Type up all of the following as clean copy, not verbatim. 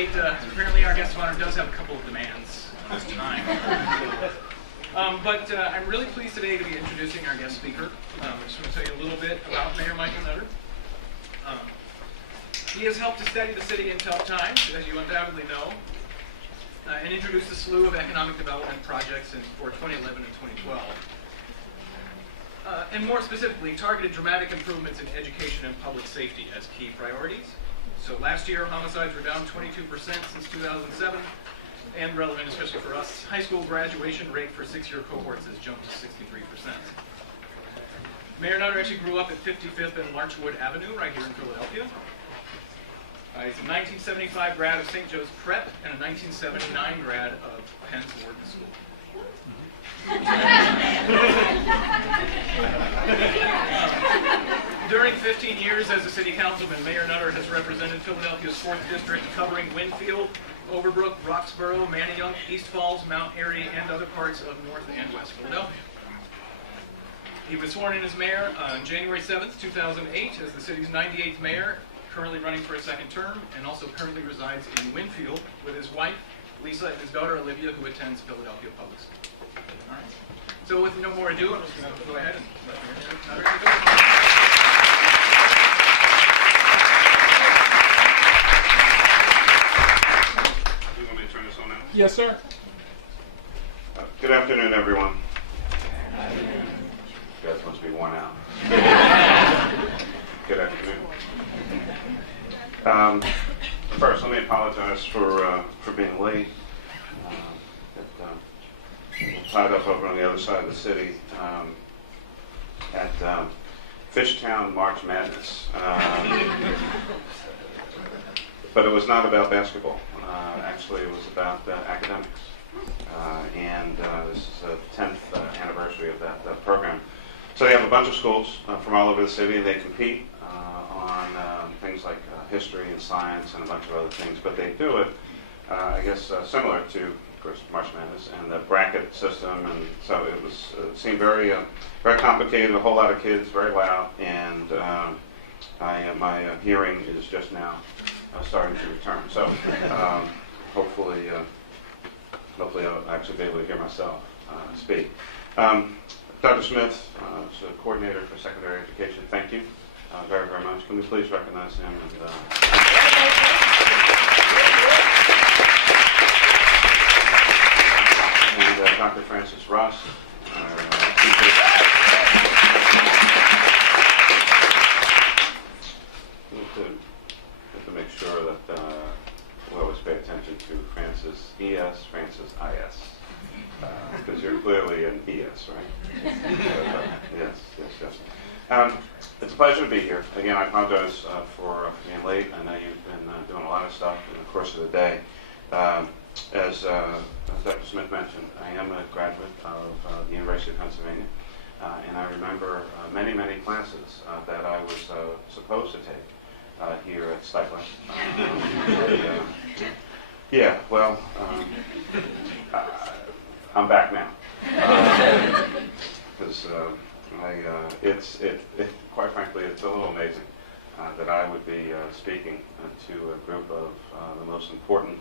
late. Apparently our guest of honor does have a couple of demands this time. But I'm really pleased today to be introducing our guest speaker. I just want to tell you a little bit about Mayor Michael Nutter. He has helped to steady the city in tough times, as you undoubtedly know, and introduced a slew of economic development projects for 2011 and 2012. And more specifically, targeted dramatic improvements in education and public safety as key priorities. So last year, homicides were down 22% since 2007, and relevant especially for us, high school graduation rate for six-year cohorts has jumped to 63%. Mayor Nutter actually grew up at 55th and Larchwood Avenue right here in Philadelphia. He's a 1975 grad of St. Joe's Prep and a 1979 grad of Penn's Wharton School. During 15 years as a city councilman, Mayor Nutter has represented Philadelphia's 4th District, covering Winfield, Overbrook, Roxborough, Manayunk, East Falls, Mount Airy, and other parts of North and West Philadelphia. He was sworn in as mayor on January 7th, 2008, as the city's 98th mayor, currently running for a second term, and also currently resides in Winfield with his wife, Lisa, and his daughter, Olivia, who attends Philadelphia Public School. All right. So with no more ado, I'm just going to go ahead and let Mayor Nutter take over. You want me to turn this on now? Yes, sir. Good afternoon, everyone. You guys must be worn out. Good afternoon. First, let me apologize for being late. Tied up over on the other side of the city at Fishtown March Madness. But it was not about basketball. Actually, it was about academics. And this is the 10th anniversary of that program. So they have a bunch of schools from all over the city. They compete on things like history and science and a bunch of other things. But they do it, I guess, similar to, of course, March Madness and the bracket system. And so it was seemed very complicated, a whole lot of kids, very loud. And my hearing is just now starting to return. So hopefully I'll actually be able to hear myself speak. Dr. Smith is a coordinator for secondary education. Thank you very, very much. Can we please recognize him? And Dr. Francis Ross, our teacher. We have to make sure that we always pay attention to Francis ES, Francis IS. Because you're clearly an ES, right? Yes. It's a pleasure to be here. Again, I apologize for being late. I know you've been doing a lot of stuff in the course of the day. As Dr. Smith mentioned, I am a graduate of the University of Pennsylvania, and I remember many classes that I was supposed to take here at Stifler. I'm back now. Because quite frankly, it's a little amazing that I would be speaking to a group of the most important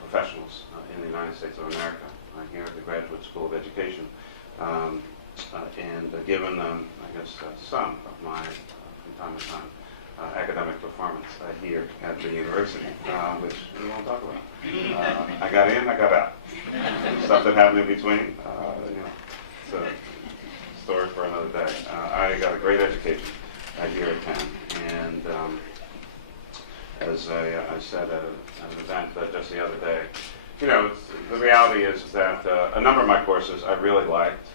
professionals in the United States of America here at the Graduate School of Education. And given, I guess, some of my, from time to time, academic performance here at the university, which we won't talk about. I got in, I got out. Stuff that happened in between, it's a story for another day. I got a great education here at Penn, and as I said at an event just the other day, the reality is that a number of my courses I really liked,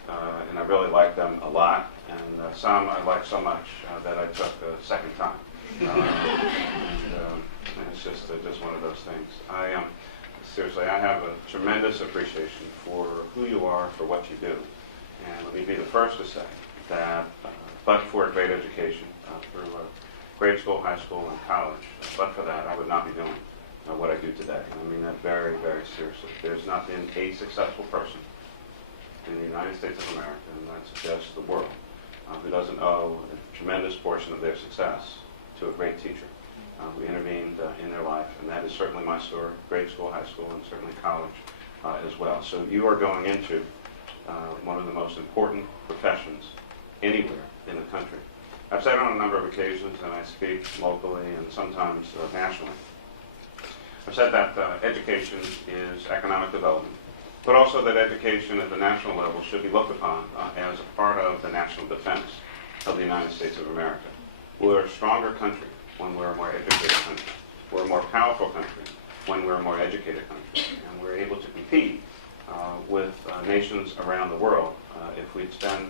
and I really liked them a lot, and some I liked so much that I took a second time. And it's just one of those things. Seriously, I have a tremendous appreciation for who you are, for what you do. And let me be the first to say that but for a great education through grade school, high school, and college, but for that, I would not be doing what I do today. I mean that very, very seriously. There's not been a successful person in the United States of America, and that suggests the world, who doesn't owe a tremendous portion of their success to a great teacher. who intervened in their life, and that is certainly my story, grade school, high school, and certainly college as well. So you are going into one of the most important professions anywhere in the country. I've said on a number of occasions, and I speak locally and sometimes nationally, I've said that education is economic development, but also that education at the national level should be looked upon as a part of the national defense of the United States of America. We're a stronger country when we're a more educated country. We're a more powerful country when we're a more educated country. And we're able to compete with nations around the world if we spend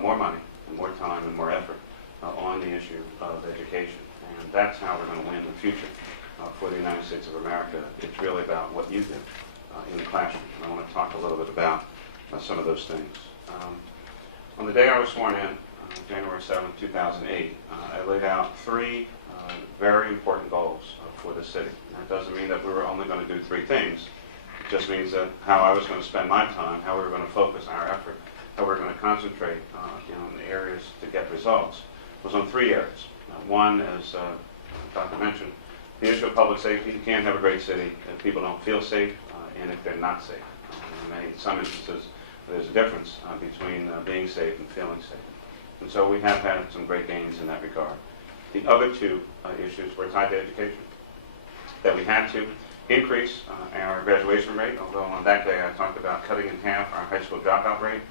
more money and more time and more effort on the issue of education. And that's how we're going to win the future for the United States of America. It's really about what you do in the classroom. And I want to talk a little bit about some of those things. On the day I was sworn in, January 7, 2008, I laid out three very important goals for the city. And that doesn't mean that we were only going to do three things. It just means that how I was going to spend my time, how we were going to focus our effort, how we were going to concentrate in the areas to get results was on three areas. One, as Dr. mentioned, the issue of public safety. You can't have a great city if people don't feel safe and if they're not safe. In some instances, there's a difference between being safe and feeling safe. And so we have had some great gains in that regard. The other two issues were tied to education. That we had to increase our graduation rate, although on that day I talked about cutting in half our high school dropout rate.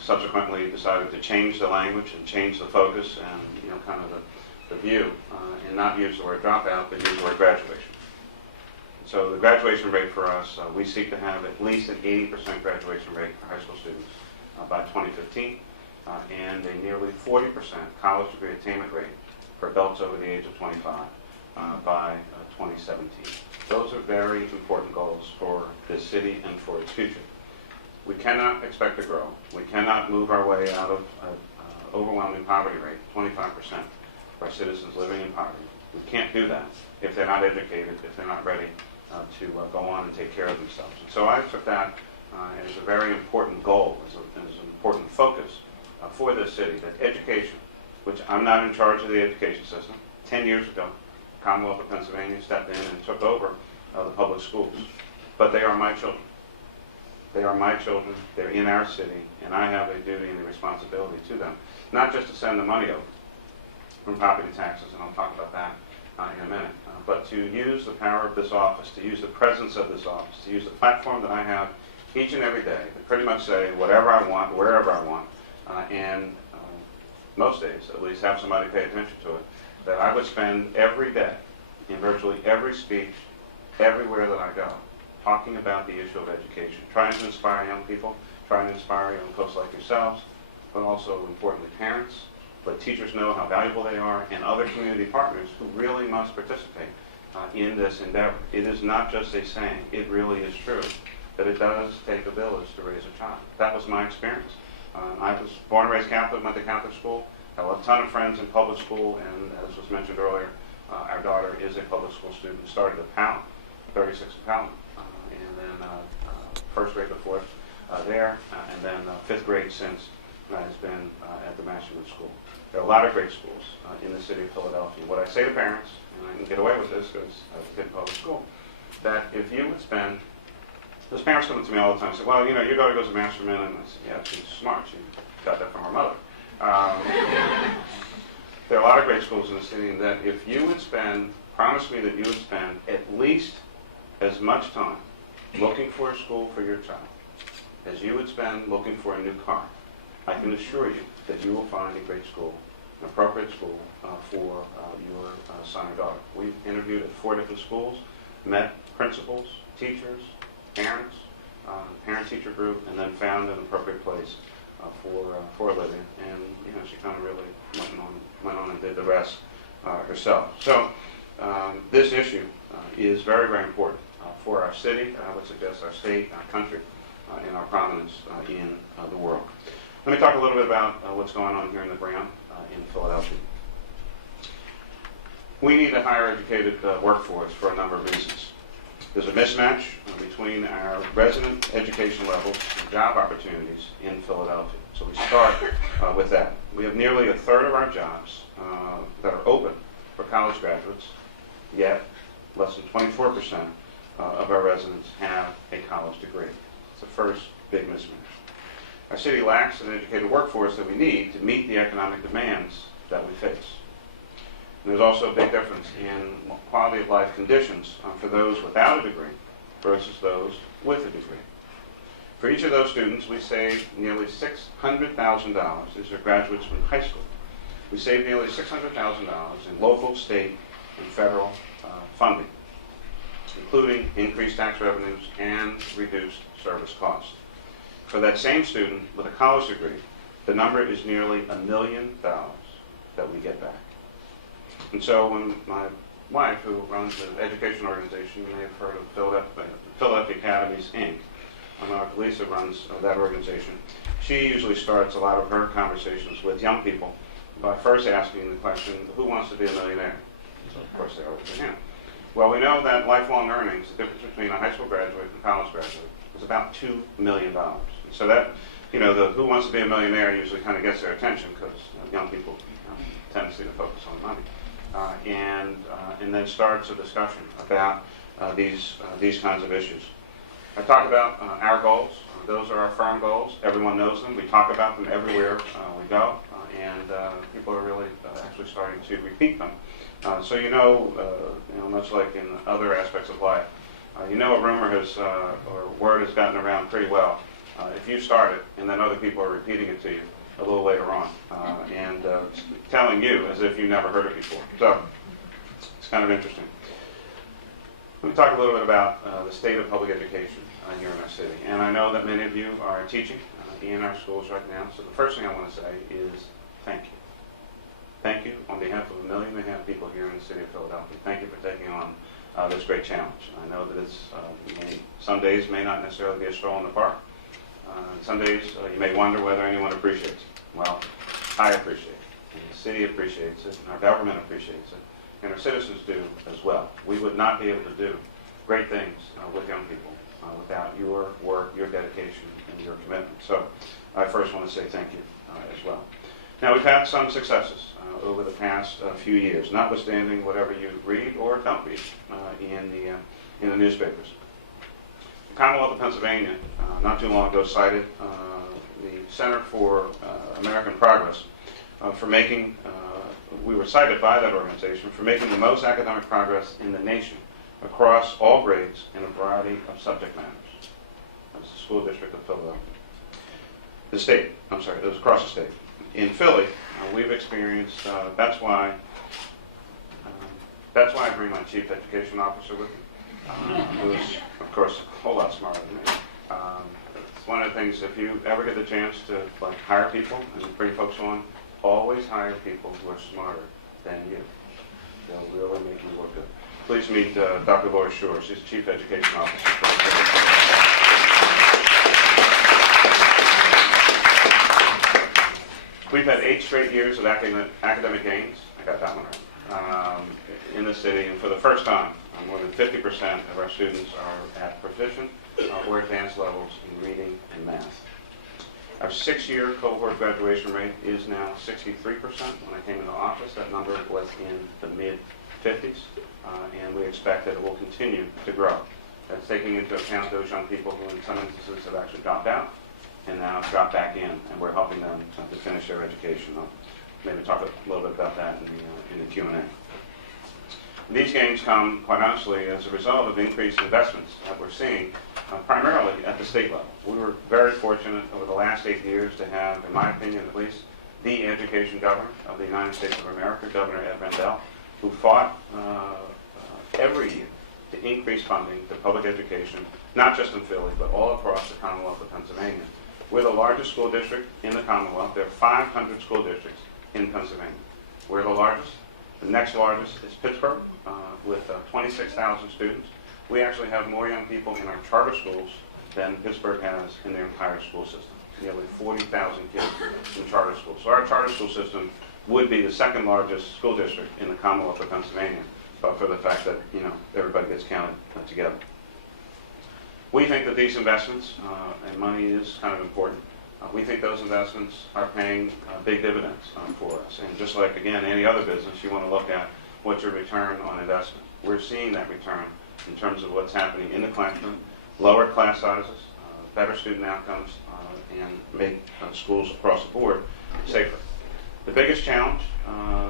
Subsequently decided to change the language and change the focus and kind of the view and not use the word dropout but use the word graduation. So the graduation rate for us, we seek to have at least an 80% graduation rate for high school students by 2015 and a nearly 40% college degree attainment rate for adults over the age of 25 by 2017. Those are very important goals for this city and for its future. We cannot expect to grow. We cannot move our way out of an overwhelming poverty rate, 25% of our citizens living in poverty. We can't do that if they're not educated, if they're not ready to go on and take care of themselves. And so I took that as a very important goal, as an important focus for this city, that education, which I'm not in charge of the education system. 10 years ago, the Commonwealth of Pennsylvania stepped in and took over the public schools. But they are my children. They are my children. They're in our city, and I have a duty and a responsibility to them, not just to send the money over from property taxes, and I'll talk about that in a minute, but to use the power of this office, to use the presence of this office, to use the platform that I have each and every day to pretty much say whatever I want, wherever I want, and most days at least have somebody pay attention to it, that I would spend every day in virtually every speech, everywhere that I go, talking about the issue of education, trying to inspire young people, trying to inspire young folks like yourselves, but also importantly parents, let teachers know how valuable they are, and other community partners who really must participate in this endeavor. It is not just a saying, it really is true, that it does take a village to raise a child. That was my experience. I was born and raised Catholic, went to Catholic school, I have a ton of friends in public school, and as was mentioned earlier, our daughter is a public school student, started at Powell, 36 at Powell, and then first grade to fourth there, and then fifth grade since has been at the Masterman School. There are a lot of great schools in the city of Philadelphia. What I say to parents, and I can get away with this because I was in public school, that if you would spend, those parents come to me all the time and say, well, your daughter goes to Masterman, and I say, yeah, she's smart. She got that from her mother. There are a lot of great schools in the city, and that if you would spend, promise me that you would spend at least as much time looking for a school for your child as you would spend looking for a new car, I can assure you that you will find a great school, an appropriate school for your son or daughter. We've interviewed at 4 different schools, met principals, teachers, parents, parent-teacher group, and then found an appropriate place for Olivia. And she kind of really went on and did the rest herself. So this issue is very, very important for our city, I would suggest our state, our country, and our prominence in the world. Let me talk a little bit about what's going on here in the ground in Philadelphia. We need a higher educated workforce for a number of reasons. There's a mismatch between our resident education levels and job opportunities in Philadelphia. So we start with that. We have nearly a third of our jobs that are open for college graduates, Yet, less than 24% of our residents have a college degree. It's the first big mismatch. Our city lacks an educated workforce that we need to meet the economic demands that we face. And there's also a big difference in quality of life conditions for those without a degree versus those with a degree. For each of those students, we save nearly $600,000. These are graduates from high school. We save nearly $600,000 in local, state, and federal funding, including increased tax revenues and reduced service costs. For that same student with a college degree, the number is nearly $1 million that we get back. And so when my wife, who runs an education organization, you may have heard of Philadelphia Academies, Inc., Lisa runs that organization, she usually starts a lot of her conversations with young people by first asking the question, who wants to be a millionaire? So of course they always say, yeah. Well, we know that lifelong earnings, the difference between a high school graduate and a college graduate, is about $2 million. So that, the who wants to be a millionaire usually kind of gets their attention because young people tendency to focus on money. And then starts a discussion about these kinds of issues. I talk about our goals. Those are our firm goals. Everyone knows them. We talk about them everywhere we go, and people are really actually starting to repeat them. So much like in other aspects of life, a rumor has or word has gotten around pretty well. If you start it, and then other people are repeating it to you a little later on, and telling you as if you never heard it before. So it's kind of interesting. Let me talk a little bit about the state of public education here in our city. And I know that many of you are teaching in our schools right now. So the first thing I want to say is thank you. Thank you on behalf of 1.5 million people here in the city of Philadelphia. Thank you for taking on this great challenge. I know that it's some days may not necessarily be a stroll in the park. Some days you may wonder whether anyone appreciates it. Well, I appreciate it. And the city appreciates it. And our government appreciates it. And our citizens do as well. We would not be able to do great things with young people without your work, your dedication, and your commitment. So I first want to say thank you as well. Now, we've had some successes over the past few years, notwithstanding whatever you read or don't read in the newspapers. The Commonwealth of Pennsylvania, not too long ago, cited the Center for American Progress for making, we were cited by that organization for making the most academic progress in the nation across all grades in a variety of subject matters. That's the school district of Philadelphia. It was across the state. In Philly, we've experienced, that's why I bring my chief education officer with me, who's, of course, a whole lot smarter than me. It's one of the things, if you ever get the chance to hire people and bring folks on, always hire people who are smarter than you. They'll really make you look good. Please meet Dr. Laura Shore. She's Chief Education Officer. We've had 8 straight years of academic gains. I got that one right. In the city, and for the first time, more than 50% of our students are at proficient or advanced levels in reading and math. Our 6-year cohort graduation rate is now 63%. When I came into office, that number was in the mid-50s, and we expect that it will continue to grow. That's taking into account those young people who in some instances have actually dropped out and now drop back in, and we're helping them to finish their education. I'll maybe talk a little bit about that in the Q&A. These gains come, quite honestly, as a result of increased investments that we're seeing primarily at the state level. We were very fortunate over the last 8 years to have, in my opinion at least, the education governor of the United States of America, Governor Ed Rendell, who fought every year to increase funding to public education, not just in Philly, but all across the Commonwealth of Pennsylvania. We're the largest school district in the Commonwealth. There are 500 school districts in Pennsylvania. We're the largest. The next largest is Pittsburgh with 26,000 students. We actually have more young people in our charter schools than Pittsburgh has in their entire school system. Nearly 40,000 kids in charter schools. So our charter school system would be the second largest school district in the Commonwealth of Pennsylvania, but for the fact that everybody gets counted together. We think that these investments, and money is kind of important, we think those investments are paying big dividends for us. And just like, again, any other business, you want to look at what's your return on investment. we're seeing that return in terms of what's happening in the classroom, lower class sizes, better student outcomes, and make schools across the board safer. The biggest challenge,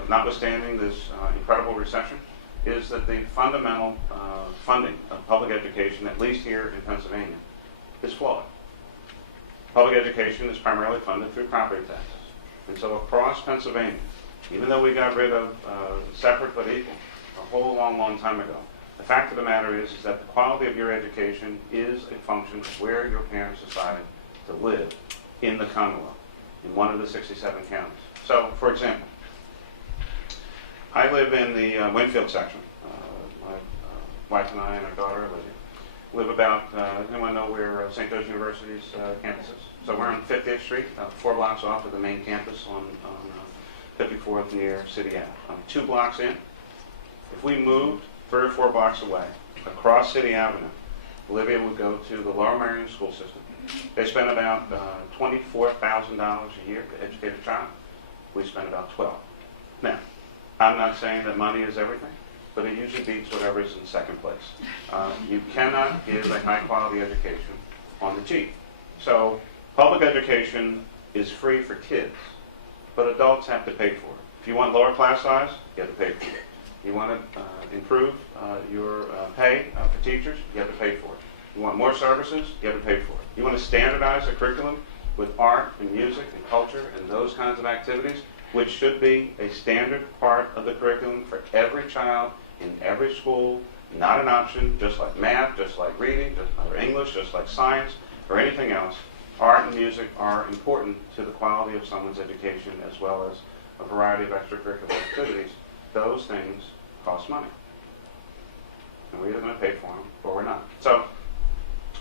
notwithstanding this incredible recession, is that the fundamental funding of public education, at least here in Pennsylvania, is flawed. Public education is primarily funded through property taxes. And so across Pennsylvania, even though we got rid of separate but equal a whole long time ago, the fact of the matter is that the quality of your education is a function of where your parents decided to live in the Commonwealth, in one of the 67 counties. So, for example, I live in the Winfield section. My wife and I and our daughter, Olivia, live about, anyone know where St. Joe's University's campus is? So we're on 50th Street, 4 blocks off of the main campus on 54th near City Ave. 2 blocks in. If we moved 3 or 4 blocks away, across City Avenue, Olivia would go to the Lower Merion school system. They spend about $24,000 a year to educate a child. We spend about $12,000. Now, I'm not saying that money is everything, but it usually beats whatever is in second place. You cannot give a high-quality education on the cheap. So public education is free for kids, but adults have to pay for it. If you want lower class size, you have to pay for it. You want to improve your pay for teachers, you have to pay for it. You want more services, you have to pay for it. You want to standardize a curriculum with art and music and culture and those kinds of activities, which should be a standard part of the curriculum for every child in every school, not an option, just like math, just like reading, or English, just like science, or anything else. Art and music are important to the quality of someone's education, as well as a variety of extracurricular activities. Those things cost money. And we're either going to pay for them or we're not. So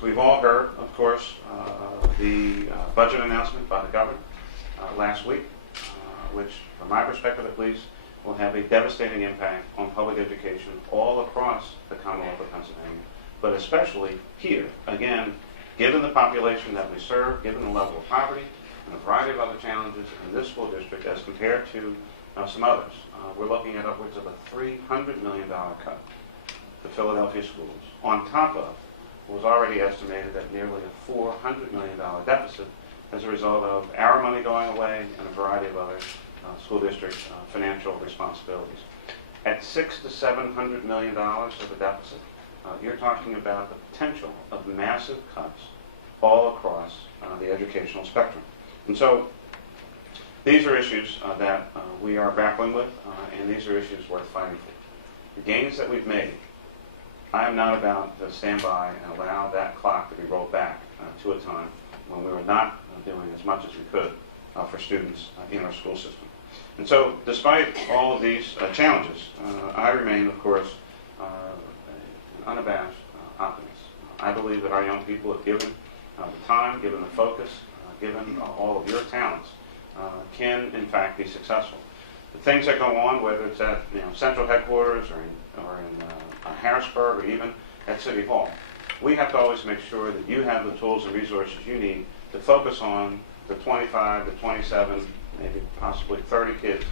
we've all heard, of course, the budget announcement by the governor last week, which, from my perspective at least, will have a devastating impact on public education all across the Commonwealth of Pennsylvania, but especially here. Again, given the population that we serve, given the level of poverty, and a variety of other challenges in this school district as compared to some others. We're looking at upwards of a $300 million cut to Philadelphia schools, on top of what was already estimated at nearly a $400 million deficit as a result of our money going away and a variety of other school district financial responsibilities. At $600 to $700 million of a deficit, you're talking about the potential of massive cuts all across the educational spectrum. And so these are issues that we are grappling with, and these are issues worth fighting for. The gains that we've made, I am not about to stand by and allow that clock to be rolled back to a time when we were not doing as much as we could for students in our school system. And so, despite all of these challenges, I remain, of course, an unabashed optimist. I believe that our young people have given the time, given the focus, given all of your talents, can in fact be successful. The things that go on, whether it's at central headquarters or in Harrisburg or even at City Hall, we have to always make sure that you have the tools and resources you need to focus on the 25, the 27, maybe possibly 30 kids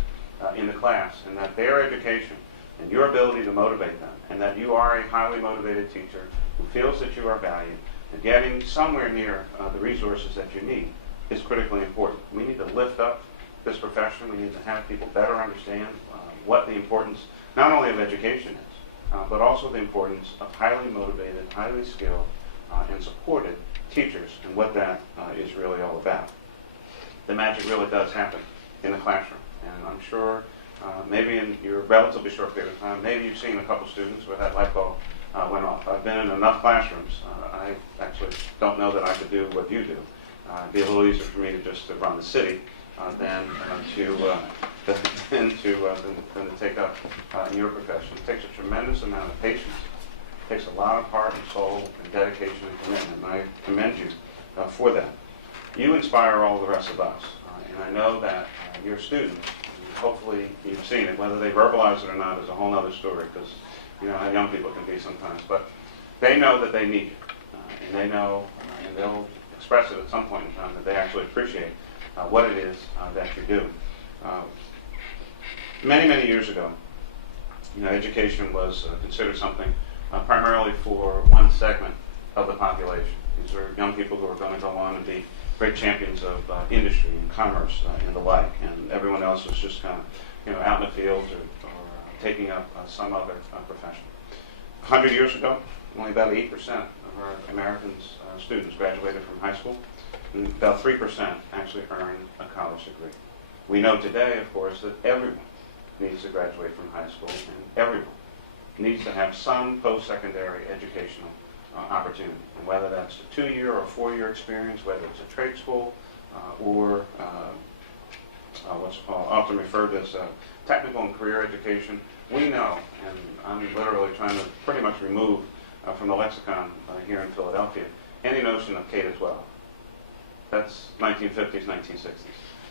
in the class, and that their education and your ability to motivate them, and that you are a highly motivated teacher who feels that you are valued, and getting somewhere near the resources that you need is critically important. We need to lift up this profession. We need to have people better understand what the importance not only of education is, but also the importance of highly motivated, highly skilled, and supported teachers, and what that is really all about. The magic really does happen in the classroom, and I'm sure maybe in your relatively short period of time, maybe you've seen a couple students where that light bulb went off. I've been in enough classrooms. I actually don't know that I could do what you do. It'd be a little easier for me to just to run the city than to take up in your profession. It takes a tremendous amount of patience. It takes a lot of heart and soul and dedication and commitment, and I commend you for that. You inspire all the rest of us, and I know that your students, hopefully you've seen it, whether they verbalize it or not is a whole other story, because you know how young people can be sometimes, but they know that they need you, and they know, and they'll express it at some point in time, that they actually appreciate what it is that you do. Many, many years ago, education was considered something primarily for one segment of the population. These are young people who are going to go on and be great champions of industry and commerce and the like, and everyone else was just kind of, out in the fields or taking up some other profession. 100 years ago, only about 8% of our Americans students graduated from high school, and about 3% actually earned a college degree. We know today, of course, that everyone needs to graduate from high school, and everyone needs to have some post-secondary educational opportunity. And whether that's a 2-year or 4-year experience, whether it's a trade school or what's often referred to as technical and career education, we know, and I'm literally trying to pretty much remove from the lexicon here in Philadelphia any notion of K-12. That's 1950s, 1960s.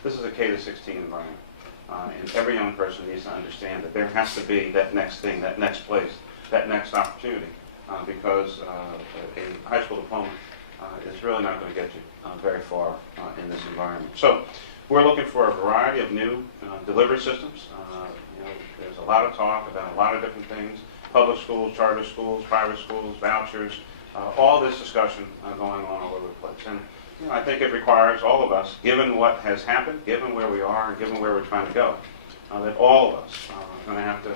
This is a K-16 environment. And every young person needs to understand that there has to be that next thing, that next place, that next opportunity, because a high school diploma is really not going to get you very far in this environment. So we're looking for a variety of new delivery systems. There's a lot of talk about a lot of different things: public schools, charter schools, private schools, vouchers, all this discussion going on all over the place. And I think it requires all of us, given what has happened, given where we are, and given where we're trying to go, that all of us are going to have to,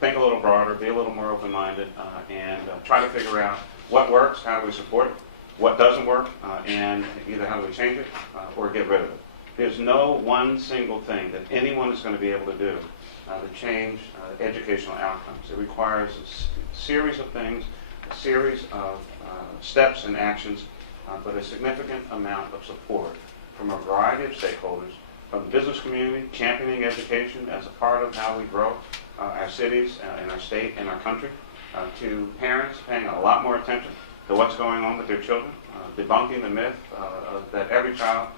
think a little broader, be a little more open-minded, and try to figure out what works, how do we support it, what doesn't work, and either how do we change it or get rid of it. There's no one single thing that anyone is going to be able to do to change educational outcomes. It requires a series of things, a series of steps and actions, but a significant amount of support from a variety of stakeholders, from the business community, championing education as a part of how we grow our cities and our state and our country, to parents paying a lot more attention to what's going on with their children, debunking the myth that every child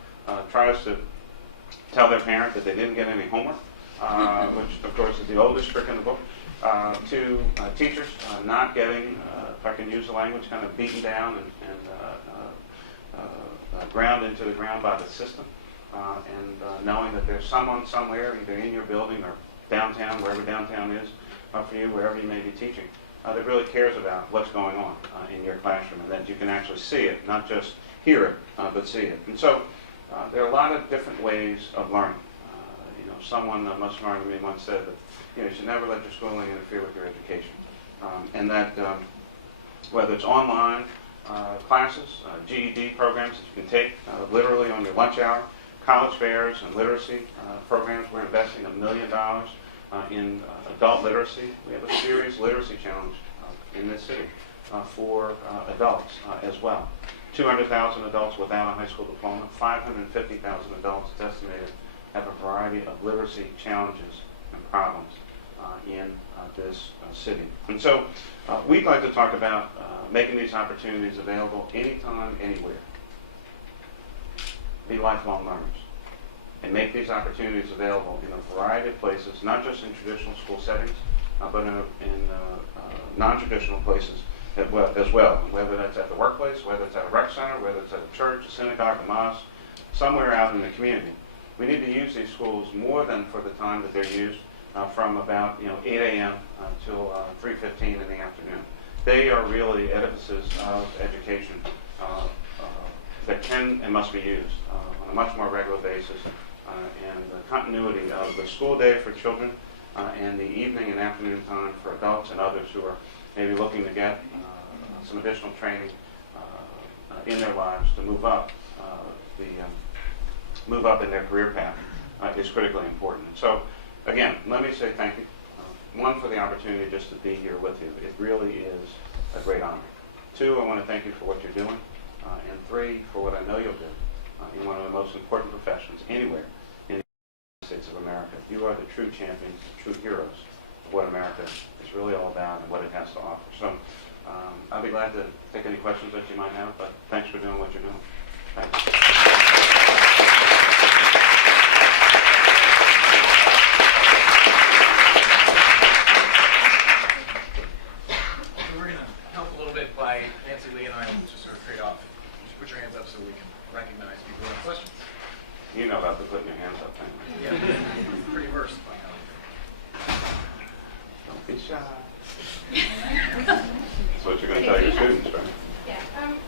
tries to tell their parent that they didn't get any homework, which of course is the oldest trick in the book, to teachers not getting, if I can use the language, kind of beaten down and ground into the ground by the system, and knowing that there's someone somewhere, either in your building or downtown, wherever downtown is for you, wherever you may be teaching, that really cares about what's going on in your classroom, and that you can actually see it, not just hear it, but see it. And so there are a lot of different ways of learning. Someone much smarter than me once said that you should never let your schooling interfere with your education, and that whether it's online classes, GED programs that you can take literally on your lunch hour, college fairs and literacy programs. We're investing $1 million in adult literacy. We have a serious literacy challenge in this city for adults as well. 200,000 adults without a high school diploma, 550,000 adults, it's estimated, have a variety of literacy challenges and problems in this city. And so we'd like to talk about making these opportunities available anytime, anywhere. Be lifelong learners. And make these opportunities available in a variety of places, not just in traditional school settings, but in non-traditional places as well. And whether that's at the workplace, whether it's at a rec center, whether it's at a church, a synagogue, a mosque, somewhere out in the community. We need to use these schools more than for the time that they're used, from about 8 a.m. till 3:15 in the afternoon. They are really edifices of education that can and must be used on a much more regular basis, and the continuity of the school day for children and the evening and afternoon time for adults and others who are maybe looking to get some additional training in their lives to move up in their career path is critically important. So, again, let me say thank you. One, for the opportunity just to be here with you. It really is a great honor. Two, I want to thank you for what you're doing. And three, for what I know you'll do in one of the most important professions anywhere in the United States of America. You are the true champions, the true heroes of what America is really all about and what it has to offer. So I'll be glad to take any questions that you might have, but thanks for doing what you're doing. Thanks. Nancy Lee and I will just sort of trade off. Just put your hands up so we can recognize people who have questions. You know about the putting your hands up thing. Yeah, pretty versed by now. Be shy. That's what you're going to tell your students, right? Yeah.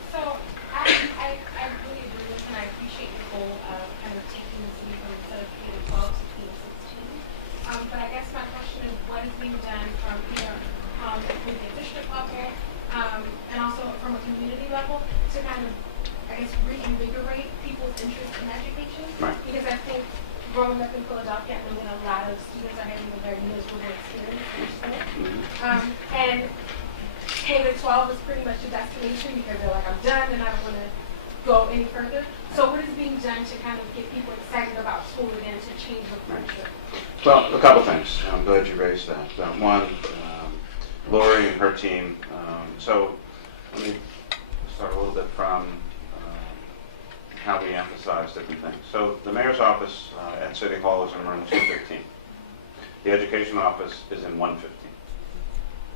So I really agree with and I appreciate the goal of kind of taking the city from instead of K-12 to K-16. But I guess my question is, what is being done from either with the district level and also from a community level to kind of, I guess, reinvigorate people's interest in education? Right. Because I think growing up in Philadelphia, I know that a lot of students are having a very miserable experience in school. And K-12 is pretty much a destination because they're like, I'm done and I don't want to go any further. So what is being done to kind of get people excited about school again, to change the culture? Well, a couple things. I'm glad you raised that. One, Lori and her team. So let me start a little bit from how we emphasize different things. So the mayor's office at City Hall is in room 215. The education office is in 115.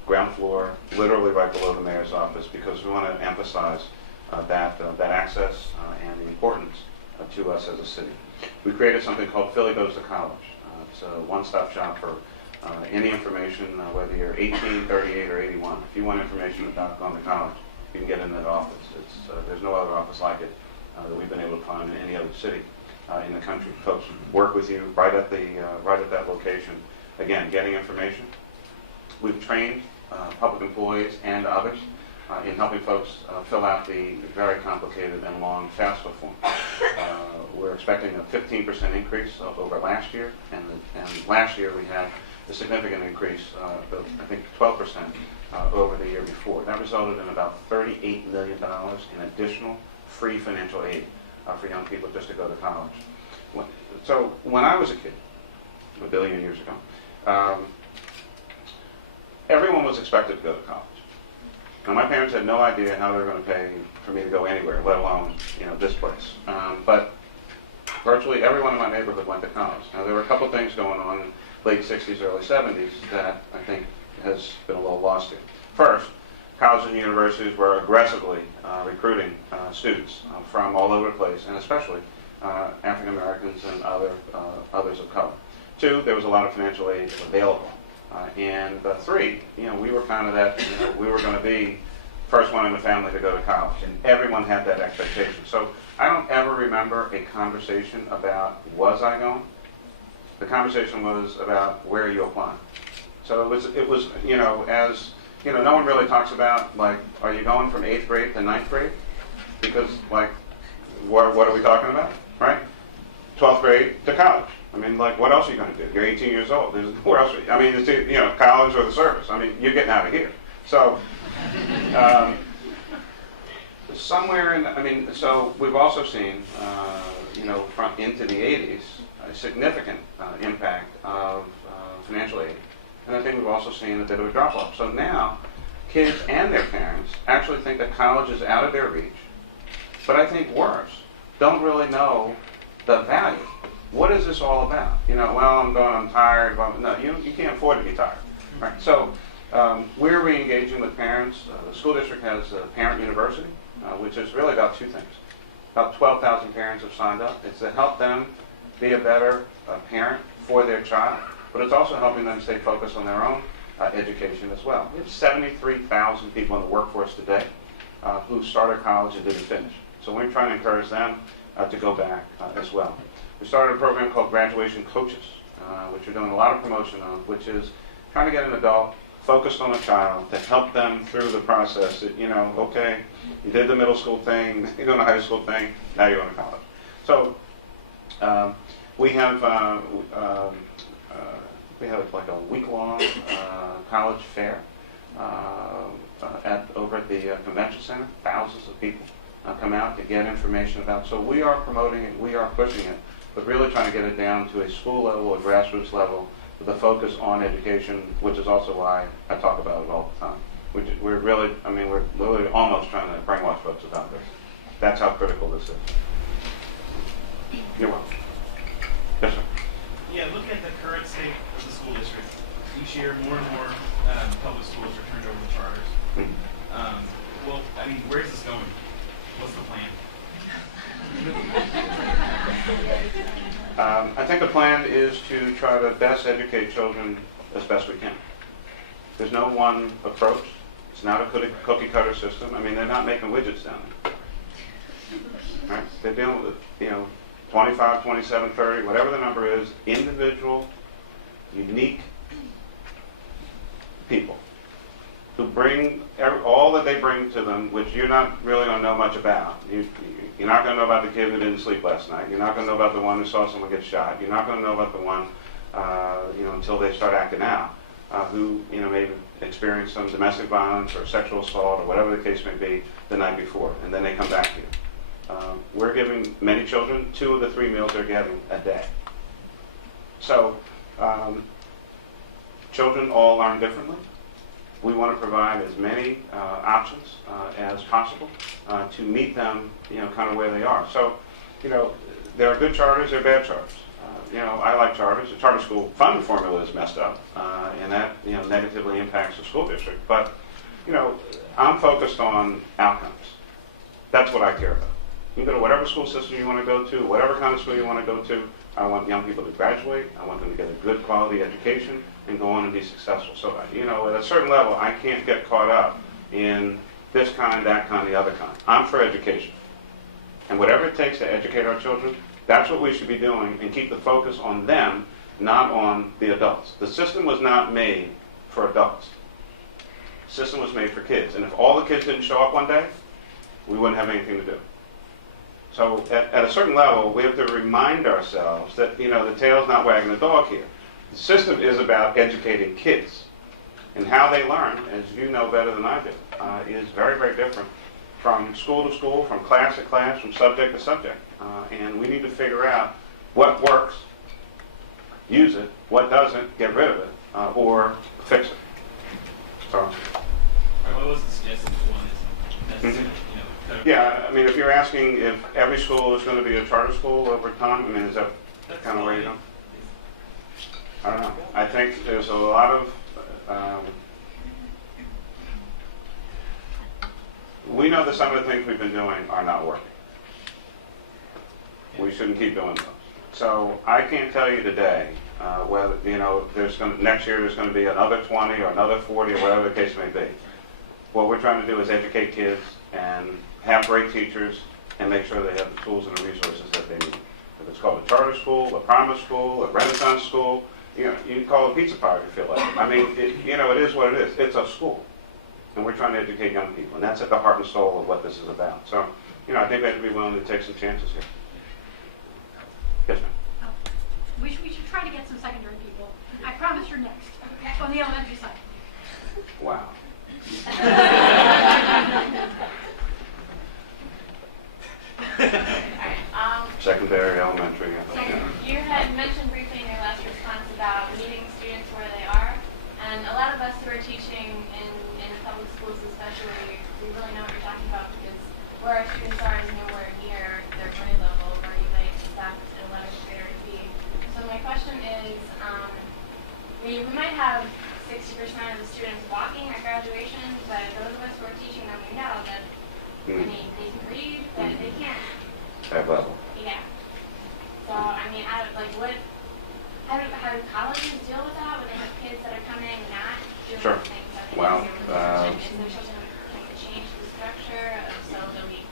Ground floor, literally right below the mayor's office, because we want to emphasize that access and the importance to us as a city. We created something called Philly Goes to College. It's a one-stop shop for any information, whether you're 18, 38, or 81. If you want information about going to college, you can get in that office. There's no other office like it that we've been able to find in any other city in the country. Folks work with you right at that location. Again, getting information. We've trained public employees and others in helping folks fill out the very complicated and long FAFSA form. We're expecting a 15% increase over last year, and last year we had a significant increase, I think 12% over the year before. That resulted in about $38 million in additional free financial aid for young people just to go to college. So when I was a kid, a billion years ago, everyone was expected to go to college. Now, my parents had no idea how they were going to pay for me to go anywhere, let alone, this place. But virtually everyone in my neighborhood went to college. Now, there were a couple things going on in late 60s, early 70s that I think has been a little lost here. First, colleges and universities were aggressively recruiting students from all over the place, and especially African Americans and others of color. Two, there was a lot of financial aid available. And three, we were kind of that, we were going to be first one in the family to go to college, and everyone had that expectation. So I don't ever remember a conversation about, was I going? The conversation was about, where are you applying? So it was, as, no one really talks about, like, are you going from 8th grade to 9th grade? Because, like, what are we talking about, right? 12th grade to college. I mean, like, what else are you going to do? You're 18 years old. Where else? It's college or the service. I mean, you're getting out of here. So, so we've also seen, from into the 80s, a significant impact of financial aid. And I think we've also seen a bit of a drop-off. So now, kids and their parents actually think that college is out of their reach. But I think worse, don't really know the value. What is this all about? I'm tired. No, you can't afford to be tired. Right? So we're re-engaging with parents. The school district has a parent university, which is really about two things. About 12,000 parents have signed up. It's to help them be a better parent for their child, but it's also helping them stay focused on their own education as well. We have 73,000 people in the workforce today who started college and didn't finish. So we're trying to encourage them to go back as well. We started a program called Graduation Coaches, which we're doing a lot of promotion of, which is trying to get an adult focused on a child to help them through the process. That, okay, you did the middle school thing, you're doing the high school thing, now you're going to college. So we have like a week-long college fair over at the convention center. Thousands of people come out to get information about. So we are promoting it, we are pushing it, but really trying to get it down to a school level, a grassroots level, with a focus on education, which is also why I talk about it all the time. We're literally almost trying to brainwash folks about this. That's how critical this is. You're welcome. Yes, sir. Yeah, looking at the current state of the school district, each year more and more public schools are turned over to charters. Where's this going? What's the plan? I think the plan is to try to best educate children as best we can. There's no one approach. It's not a cookie cutter system. I mean, they're not making widgets down there. Right? They're dealing with, 25, 27, 30, whatever the number is, individual, unique people who bring all that they bring to them, which you're not really going to know much about. You're not going to know about the kid who didn't sleep last night. You're not going to know about the one who saw someone get shot. You're not going to know about the one, until they start acting out, who, maybe experienced some domestic violence or sexual assault or whatever the case may be the night before, and then they come back to you. We're giving many children 2 of the 3 meals they're getting a day. So, children all learn differently. We want to provide as many options as possible to meet them, kind of where they are. So, there are good charters, there are bad charters. I like charters. The charter school funding formula is messed up, and that, negatively impacts the school district. But, I'm focused on outcomes. That's what I care about. You can go to whatever school system you want to go to, whatever kind of school you want to go to. I want young people to graduate. I want them to get a good quality education and go on and be successful. So, at a certain level, I can't get caught up in this kind, that kind, the other kind. I'm for education. And whatever it takes to educate our children, that's what we should be doing, and keep the focus on them, not on the adults. The system was not made for adults. The system was made for kids. And if all the kids didn't show up one day, we wouldn't have anything to do. So at a certain level, we have to remind ourselves that, the tail's not wagging the dog here. The system is about educating kids. And how they learn, as you know better than I do, is very, very different from school to school, from class to class, from subject to subject. And we need to figure out what works, use it, what doesn't, get rid of it, or fix it. So. All right, what was the suggested one is necessary, Yeah, I mean, if you're asking if every school is going to be a charter school over time, I mean, is that kind of where you go? I don't know. I think there's a lot of, we know that some of the things we've been doing are not working. We shouldn't keep doing those. So I can't tell you today whether, next year there's going to be another 20 or another 40 or whatever the case may be. What we're trying to do is educate kids and have great teachers and make sure they have the tools and the resources that they need. If it's called a charter school, a promise school, a renaissance school, you can call it a pizza party if you feel like it. I mean, it is what it is. It's a school. And we're trying to educate young people. And that's at the heart and soul of what this is about. So, I think we have to be willing to take some chances here. Yes, ma'am. We should try to get some secondary people. I promise you're next. On the elementary side. Wow. Secondary, elementary. You had mentioned briefly in your last response about meeting students where they are, and a lot of us who are teaching in public schools especially, we really know what you're talking about, because where our students are is nowhere near their grade level where you might expect an 11th grader to be. So my question is, we might have 60% of the students walking at graduation, but those of us who are teaching them, we know that, I mean, they can read, but they can't. That level. Yeah. So, I mean, how do colleges deal with that when they have kids that are coming and not doing Sure. the things that they Well, do? Is there something like to change the structure of, so there'll be,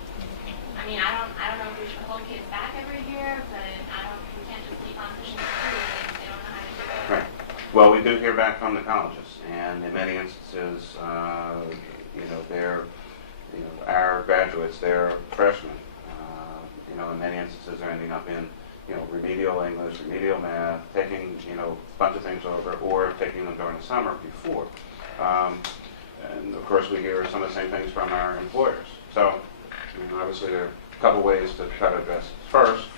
I mean, I don't know if we should hold kids back every year, but we can't just keep on pushing them through if they don't know how to do it. Right. Well, we do hear back from the colleges, and in many instances, they're, our graduates, they're freshmen. In many instances, they're ending up in, remedial English, remedial math, taking, a bunch of things over, or taking them during the summer before. And of course, we hear some of the same things from our employers. So, obviously, there are a couple ways to try to address this. First,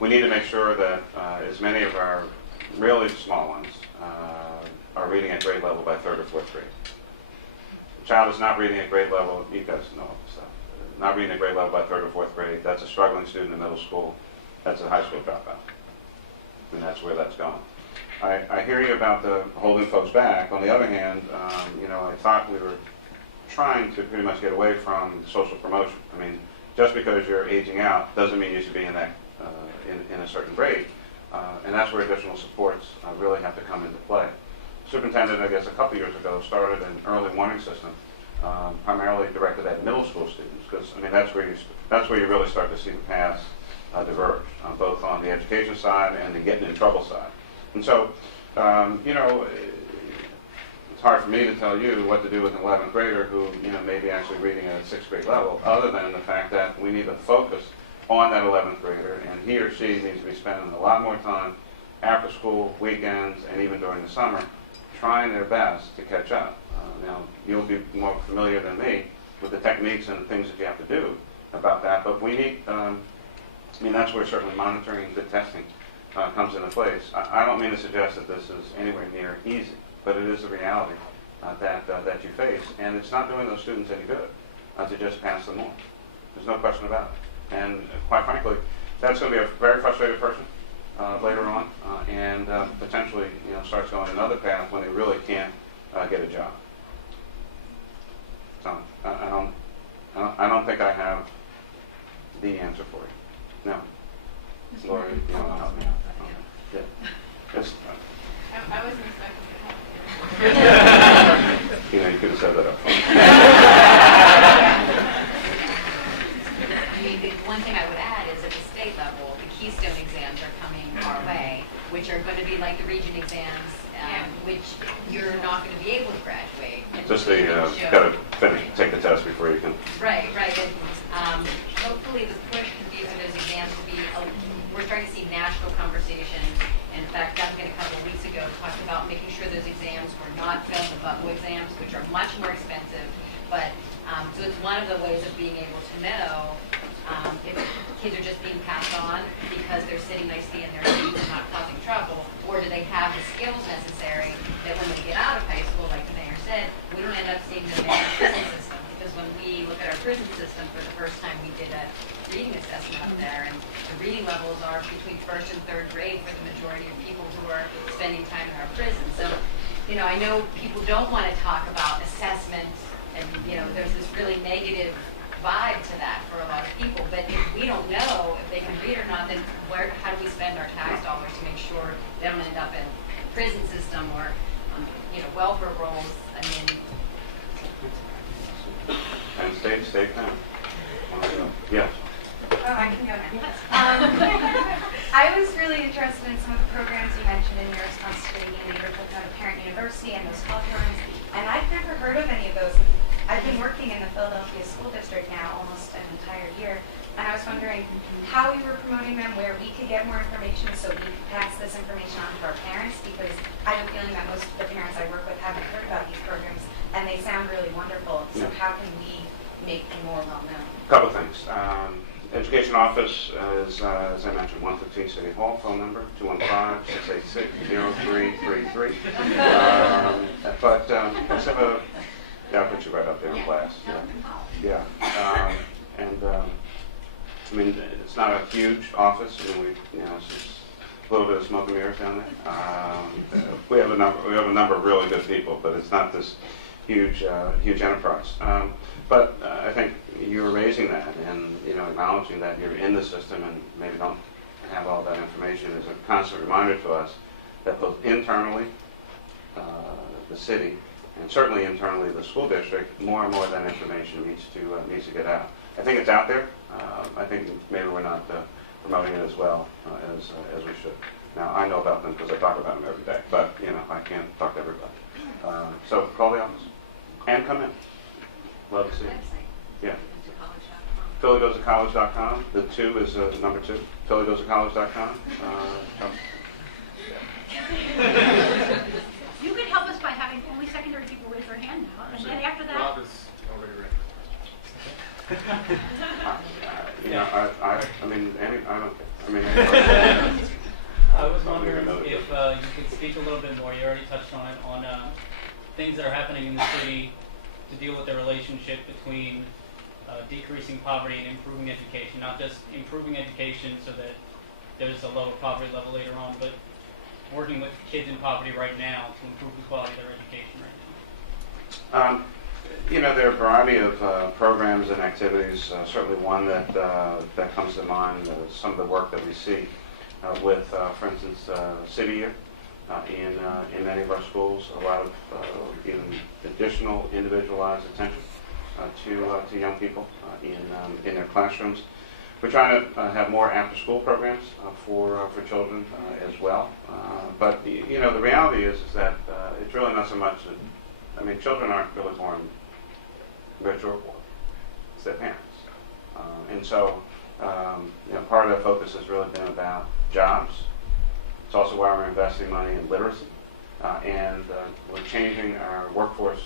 we need to make sure that as many of our really small ones are reading at grade level by 3rd or 4th grade. The child is not reading at grade level, you guys know all this stuff. Not reading at grade level by 3rd or 4th grade, that's a struggling student in middle school. That's a high school dropout. And that's where that's going. I hear you about the holding folks back. On the other hand, I thought we were trying to pretty much get away from social promotion. I mean, just because you're aging out doesn't mean you should be in that in a certain grade. And that's where additional supports really have to come into play. superintendent, I guess, a couple years ago, started an early warning system, primarily directed at middle school students, because I mean that's where you really start to see the paths diverge, both on the education side and the getting in trouble side. And so, you know, it's hard for me to tell you what to do with an 11th grader who, you know, may be actually reading at a 6th grade level, other than the fact that we need to focus on that 11th grader, and he or she needs to be spending a lot more time after school, weekends, and even during the summer, trying their best to catch up. Now, you'll be more familiar than me with the techniques and the things that you have to do about that, but we need, I mean, that's where certainly monitoring the testing comes into place. I don't mean to suggest that this is anywhere near easy, but it is the reality that you face, and it's not doing those students any good to just pass them on. There's no question about it. And quite frankly, that's going to be a very frustrated person later on, and potentially, you know, starts going another path when they really can't get a job. So I don't think I have the answer for you. No. Lori, you want to help me? Okay. Yeah. Yes. I wasn't expecting it. You know, you could have said that up front. I mean, the one thing I would add is at the state level, the Keystone exams are coming our way, which are going to be like the region exams, which you're not going to be able to graduate. Just the, got to take the test before you can. Right. And hopefully the push can be for those exams to be, we're starting to see national conversations. In fact, Duncan a couple of weeks ago talked about making sure those exams were not fail the bubble exams, which are much more expensive. But so it's one of the ways of being able to know if kids are just being passed on because they're sitting nicely in their seats and not causing trouble, or do they have the skills necessary that when they get out of high school, like the mayor said, we don't end up seeing them in our prison system. Because when we look at our prison system for the first time, we did a reading assessment up there, and the reading levels are between 1st and 3rd grade for the majority of people who are spending time in our prison. So, you know, I know people don't want to talk about assessment, and, you know, there's this really negative vibe to that for a lot of people, but if we don't know if they can read or not, then how do we spend our tax dollars to make sure they don't end up in prison system or, you know, welfare rolls? I mean, And stay calm. Yes. Oh, I can go now. I was really interested in some of the programs you mentioned in your response to the neighborhood of Parent University and those health rooms, and I've never heard of any of those. I've been working in the Philadelphia School District now almost an entire year, and I was wondering how we were promoting them, where we could get more information so we could pass this information on to our parents, because I have a feeling that most of the parents I work with haven't heard about these programs, and they sound really wonderful. So how can we make them more well-known? A couple things. Education office is, as I mentioned, 115 City Hall, phone number 215-686-0333. But let's have a, yeah, I'll put you right up there in class. Yeah. I mean, it's not a huge office. I mean, it's just a little bit of smoke and mirrors down there. We have a number of really good people, but it's not this huge enterprise. But I think you're raising that and, you know, acknowledging that you're in the system and maybe don't have all that information is a constant reminder to us that both internally, the city, and certainly internally the school district, more and more of that information needs to get out. I think it's out there. I think maybe we're not promoting it as well as we should. Now, I know about them because I talk about them every day, but, you know, I can't talk to everybody. So call the office and come in. Love to see you. Yeah. PhillyGoesToCollege.com. The 2 is number 2. PhillyGoesToCollege.com. You can help us by having only secondary people raise their hand now, and then after that. Rob is already ready. You know, I mean, I don't. I mean, I was wondering if you could speak a little bit more. You already touched on it, on things that are happening in the city to deal with the relationship between decreasing poverty and improving education. Not just improving education so that there's a lower poverty level later on, but working with kids in poverty right now to improve the quality of their education right now. You know, there are a variety of programs and activities. Certainly one that comes to mind, some of the work that we see with, for instance, City Year, in many of our schools, a lot of even additional individualized attention to young people in their classrooms. We're trying to have more after-school programs for children as well. But you know, the reality is that it's really not so much that, I mean, children aren't really born rich or poor. It's their parents. And so, you know, part of the focus has really been about jobs. It's also why we're investing money in literacy. And we're changing our workforce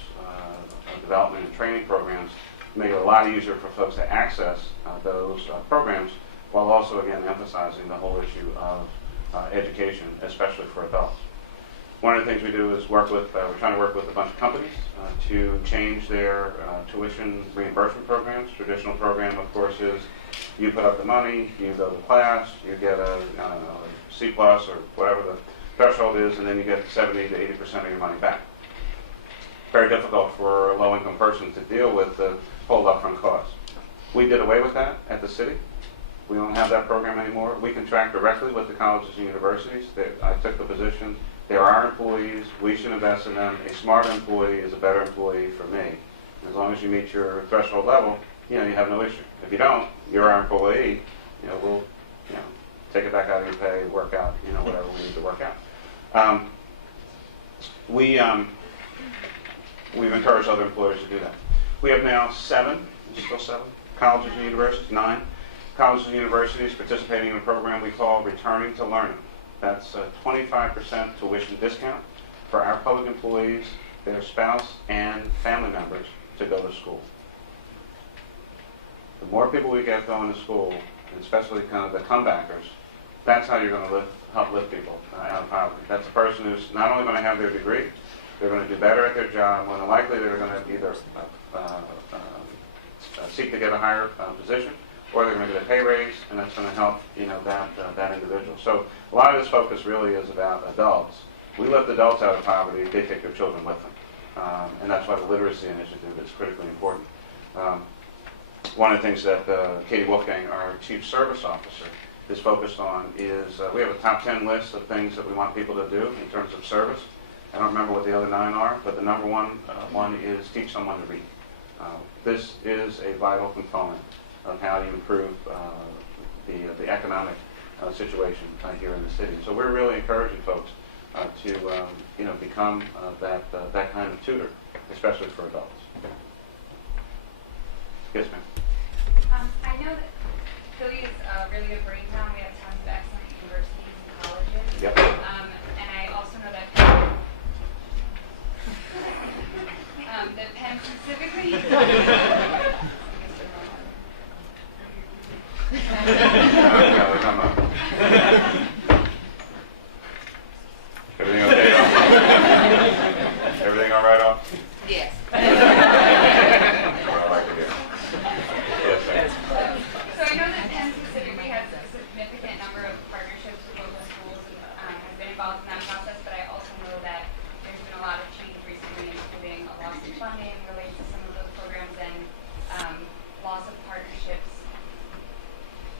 development and training programs to make it a lot easier for folks to access those programs, while also, again, emphasizing the whole issue of education, especially for adults. One of the things we do is we're trying to work with a bunch of companies to change their tuition reimbursement programs. Traditional program, of course, is you put up the money, you go to class, you get a C plus or whatever the threshold is, and then you get 70 to 80% of your money back. Very difficult for a low-income person to deal with the whole upfront cost. We did away with that at the city. We don't have that program anymore. We contract directly with the colleges and universities. I took the position, they're our employees, we should invest in them. A smarter employee is a better employee for me. And as long as you meet your threshold level, you know, you have no issue. If you don't, you're our employee, you know, we'll, you know, take it back out of your pay, work out, you know, whatever we need to work out. We've encouraged other employers to do that. We have now 7 colleges and universities, 9 colleges and universities participating in a program we call Returning to Learning. That's a 25% tuition discount for our public employees, their spouse, and family members to go to school. The more people we get going to school, and especially kind of the comebackers, that's how you're going to help lift people out of poverty. That's a person who's not only going to have their degree, they're going to do better at their job. More than likely, they're going to either seek to get a higher position, or they're going to get a pay raise, and that's going to help, you know, that individual. So a lot of this focus really is about adults. We lift adults out of poverty, they take their children with them, and that's why the literacy initiative is critically important. One of the things that Katie Wolfgang, our Chief Service Officer, is focused on is we have a top 10 list of things that we want people to do in terms of service. I don't remember what the other 9 are, but the number one is teach someone to read. This is a vital component of how you improve the economic situation here in the city. So we're really encouraging folks to you know, become that kind of tutor, especially for adults. Yes, ma'am. I know that Philly is a really good brain town. We have tons of excellent universities and colleges. Yep. And I also know that Penn specifically. Everything okay? Everything all right off? Yes. Well, I like to hear. Yes, ma'am. So I know that Penn specifically has a significant number of partnerships with local schools and has been involved in that process, but I also know that there's been a lot of change recently, including a loss of funding related to some of those programs and loss of partnerships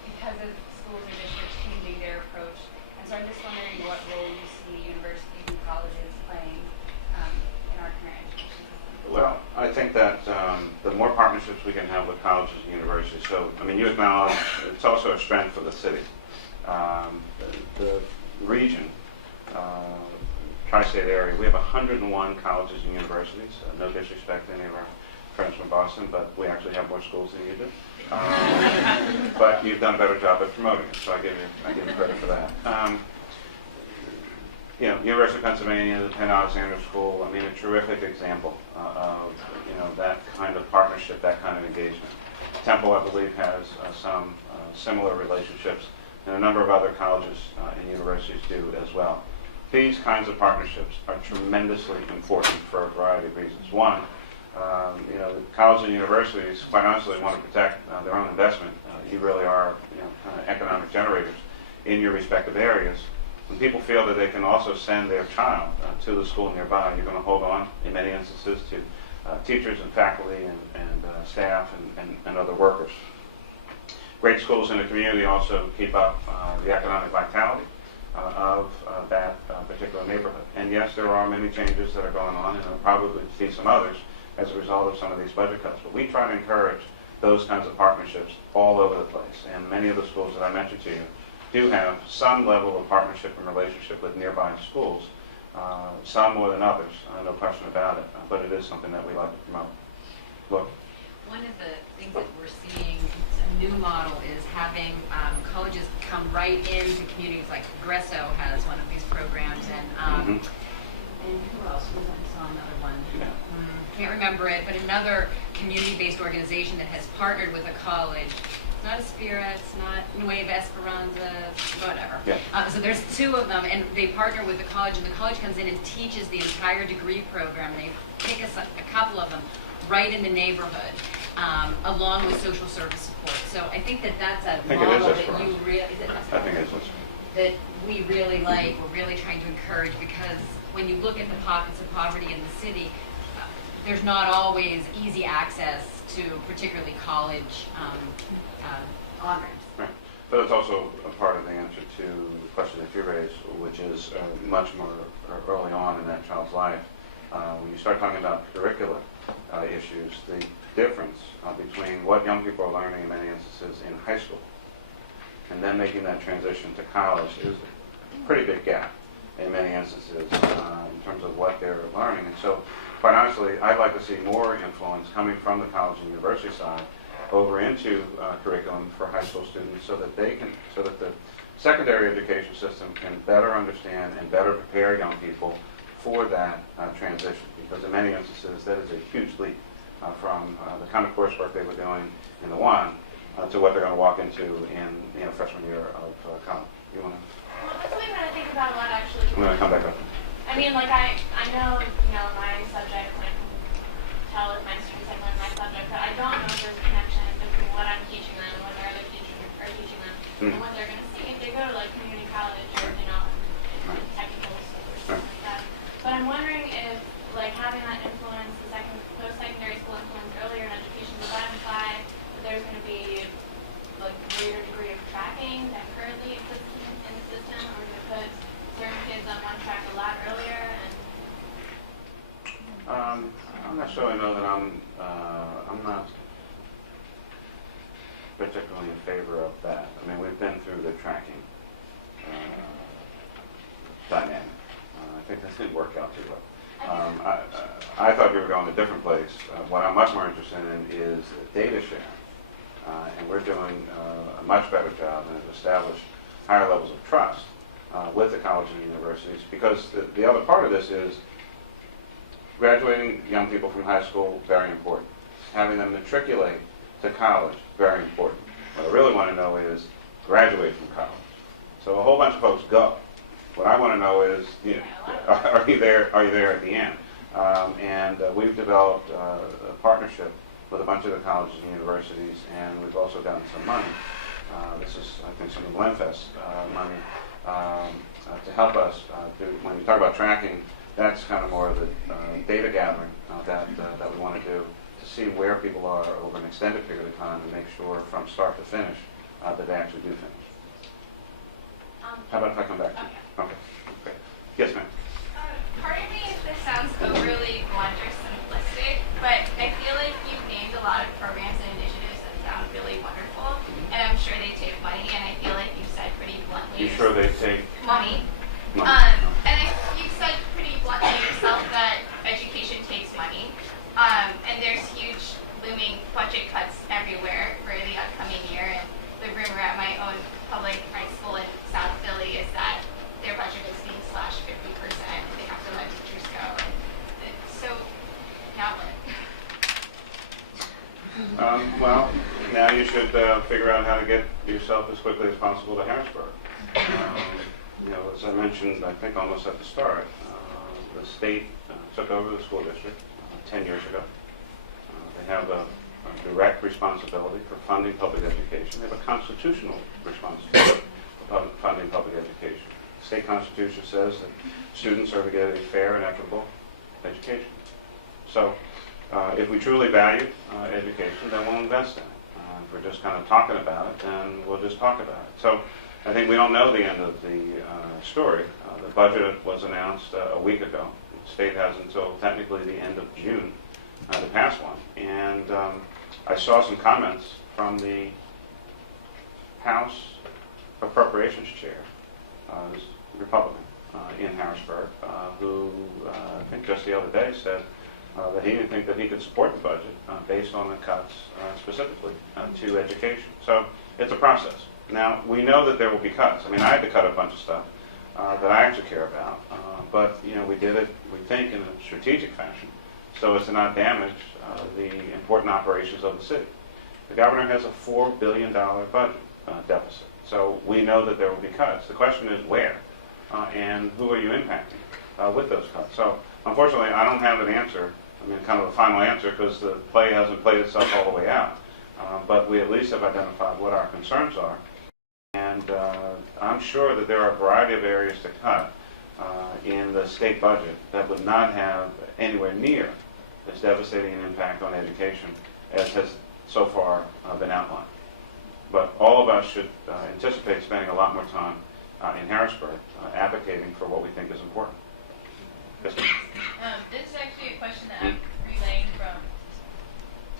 because of schools and districts changing their approach. And so I'm just wondering what role you see universities and colleges playing in our current education system. Well, I think that the more partnerships we can have with colleges and universities, so, I mean, you acknowledge it's also a strength for the city. The region, tri-state area, we have 101 colleges and universities. No disrespect to any of our friends from Boston, but we actually have more schools than you do. But you've done a better job at promoting it, so I give you credit for that. You know, University of Pennsylvania, the Penn Alexander School, I mean, a terrific example of, you know, that kind of partnership, that kind of engagement. Temple, I believe, has some similar relationships, and a number of other colleges and universities do as well. These kinds of partnerships are tremendously important for a variety of reasons. One, you know, colleges and universities, quite honestly, want to protect their own investment. You really are, you know, kind of economic generators in your respective areas. When people feel that they can also send their child to the school nearby, you're going to hold on, in many instances, to teachers and faculty and staff and other workers. Great schools in the community also keep up the economic vitality of that particular neighborhood. And yes, there are many changes that are going on, and I'll probably see some others as a result of some of these budget cuts. But we try to encourage those kinds of partnerships all over the place. And many of the schools that I mentioned to you do have some level of partnership and relationship with nearby schools, some more than others, no question about it. But it is something that we like to promote. Look. One of the things that we're seeing, a new model, is having colleges come right into communities. Like Gresso has one of these programs, and who else was I saw another one? Yeah. Can't remember it, but another community-based organization that has partnered with a college. It's not Aspira, it's not Nueva Esperanza, whatever. Yeah. So there's two of them, and they partner with the college, and the college comes in and teaches the entire degree program. And they pick a couple of them right in the neighborhood, along with social service support. So I think that that's a model that you really, I think it is. that we really like, we're really trying to encourage, because when you look at the pockets of poverty in the city, there's not always easy access to particularly college on-ramps. Right. But it's also a part of the answer to the question that you raised, which is much more early on in that child's life. When you start talking about curricular issues, the difference between what young people are learning in many instances in high school and then making that transition to college is a pretty big gap in many instances in terms of what they're learning. And so, quite honestly, I'd like to see more influence coming from the college and university side over into curriculum for high school students, so that the secondary education system can better understand and better prepare young people for that transition. Because in many instances, that is a huge leap from the kind of coursework they were doing in the one to what they're going to walk into in freshman year of college. You want to? Well, that's something that I think about a lot, actually. I'm going to come back up. I mean, like, I know, my subject, when I can tell if my students have learned my subject, but I don't know if there's a connection between what I'm teaching them and what their other teachers are teaching them, and what they're going to see if they go to, like, community college or, technical school or something like that. But I'm wondering if, like, having that influence, the post-secondary school influence earlier in education, does that imply that there's going to be, like, a greater degree of tracking than currently exists in the system, or does it put certain kids on one track a lot earlier? And I'm not sure I know that I'm not particularly in favor of that. I mean, we've been through the tracking dynamic. I think that didn't work out too well. I thought we were going a different place. What I'm much more interested in is data sharing. And we're doing a much better job and have established higher levels of trust with the colleges and universities, because the other part of this is graduating young people from high school, very important. Having them matriculate to college, very important. What I really want to know is graduate from college. So a whole bunch of folks go. What I want to know is, are you there at the end? And we've developed a partnership with a bunch of the colleges and universities, and we've also gotten some money. This is, I think, some of the LendFest money to help us do. When we talk about tracking, that's kind of more of the data gathering that we want to do to see where people are over an extended period of time and make sure from start to finish that they actually do finish. How about if I come back to you? Okay. Great. Yes, ma'am. Part of me, this sounds overly blunt or simplistic, but I feel like you've named a lot of programs and initiatives that sound really wonderful, and I'm sure they take money, and I feel like you've said pretty bluntly. You sure they take money? No. And you've said pretty bluntly yourself that education takes money, and there's huge looming budget cuts everywhere for the upcoming year. And the rumor at my own public high school in South Philly is that their budget is being slashed 50%. They have to let teachers go. And so now what? Well, now you should figure out how to get yourself as quickly as possible to Harrisburg. As I mentioned, I think almost at the start, the state took over the school district 10 years ago. They have a direct responsibility for funding public education. They have a constitutional responsibility for funding public education. The state constitution says that students are to get a fair and equitable education. So if we truly value education, then we'll invest in it. If we're just kind of talking about it, then we'll just talk about it. So I think we don't know the end of the story. The budget was announced a week ago. The state has until technically the end of June to pass one. And I saw some comments from the House Appropriations Chair, who's Republican, in Harrisburg, who I think just the other day said that he didn't think that he could support the budget based on the cuts specifically to education. So it's a process. Now, we know that there will be cuts. I mean, I had to cut a bunch of stuff that I actually care about, but we did it, we think, in a strategic fashion so as to not damage the important operations of the city. The governor has a $4 billion budget deficit, so we know that there will be cuts. The question is where and who are you impacting with those cuts? So, unfortunately, I don't have an answer, kind of a final answer, because the play hasn't played itself all the way out. But we at least have identified what our concerns are. And I'm sure that there are a variety of areas to cut in the state budget that would not have anywhere near as devastating an impact on education as has so far been outlined. But all of us should anticipate spending a lot more time in Harrisburg advocating for what we think is important. Yes, ma'am. This is actually a question that I'm relaying from.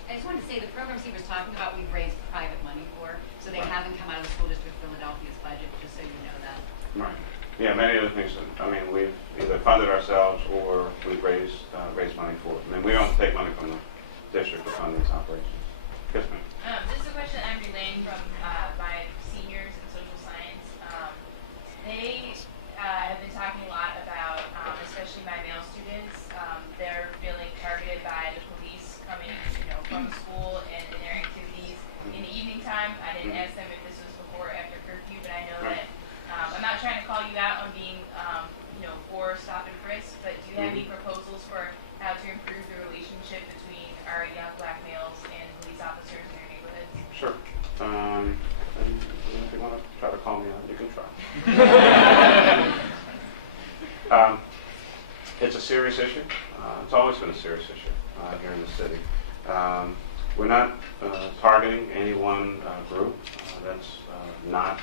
I just wanted to say the programs he was talking about, we've raised private money for, so they haven't come out of the school district Philadelphia's budget, just so you know that. Right. Yeah, many of the things that, we've either funded ourselves or we've raised money for it. We don't take money from the district to fund these operations. Yes, ma'am. This is a question I'm relaying from my seniors in social science. They have been talking a lot about, especially my male students, they're feeling targeted by the police coming, from school and in their activities in the evening time. I didn't ask them if this was before or after curfew, but I know that I'm not trying to call you out on being, for stop and frisk, but do you have any proposals for how to improve the relationship between our young black males and police officers in their neighborhoods? Sure. And if you want to try to call me out, you can try. It's a serious issue. It's always been a serious issue here in the city. We're not targeting any one group. That's not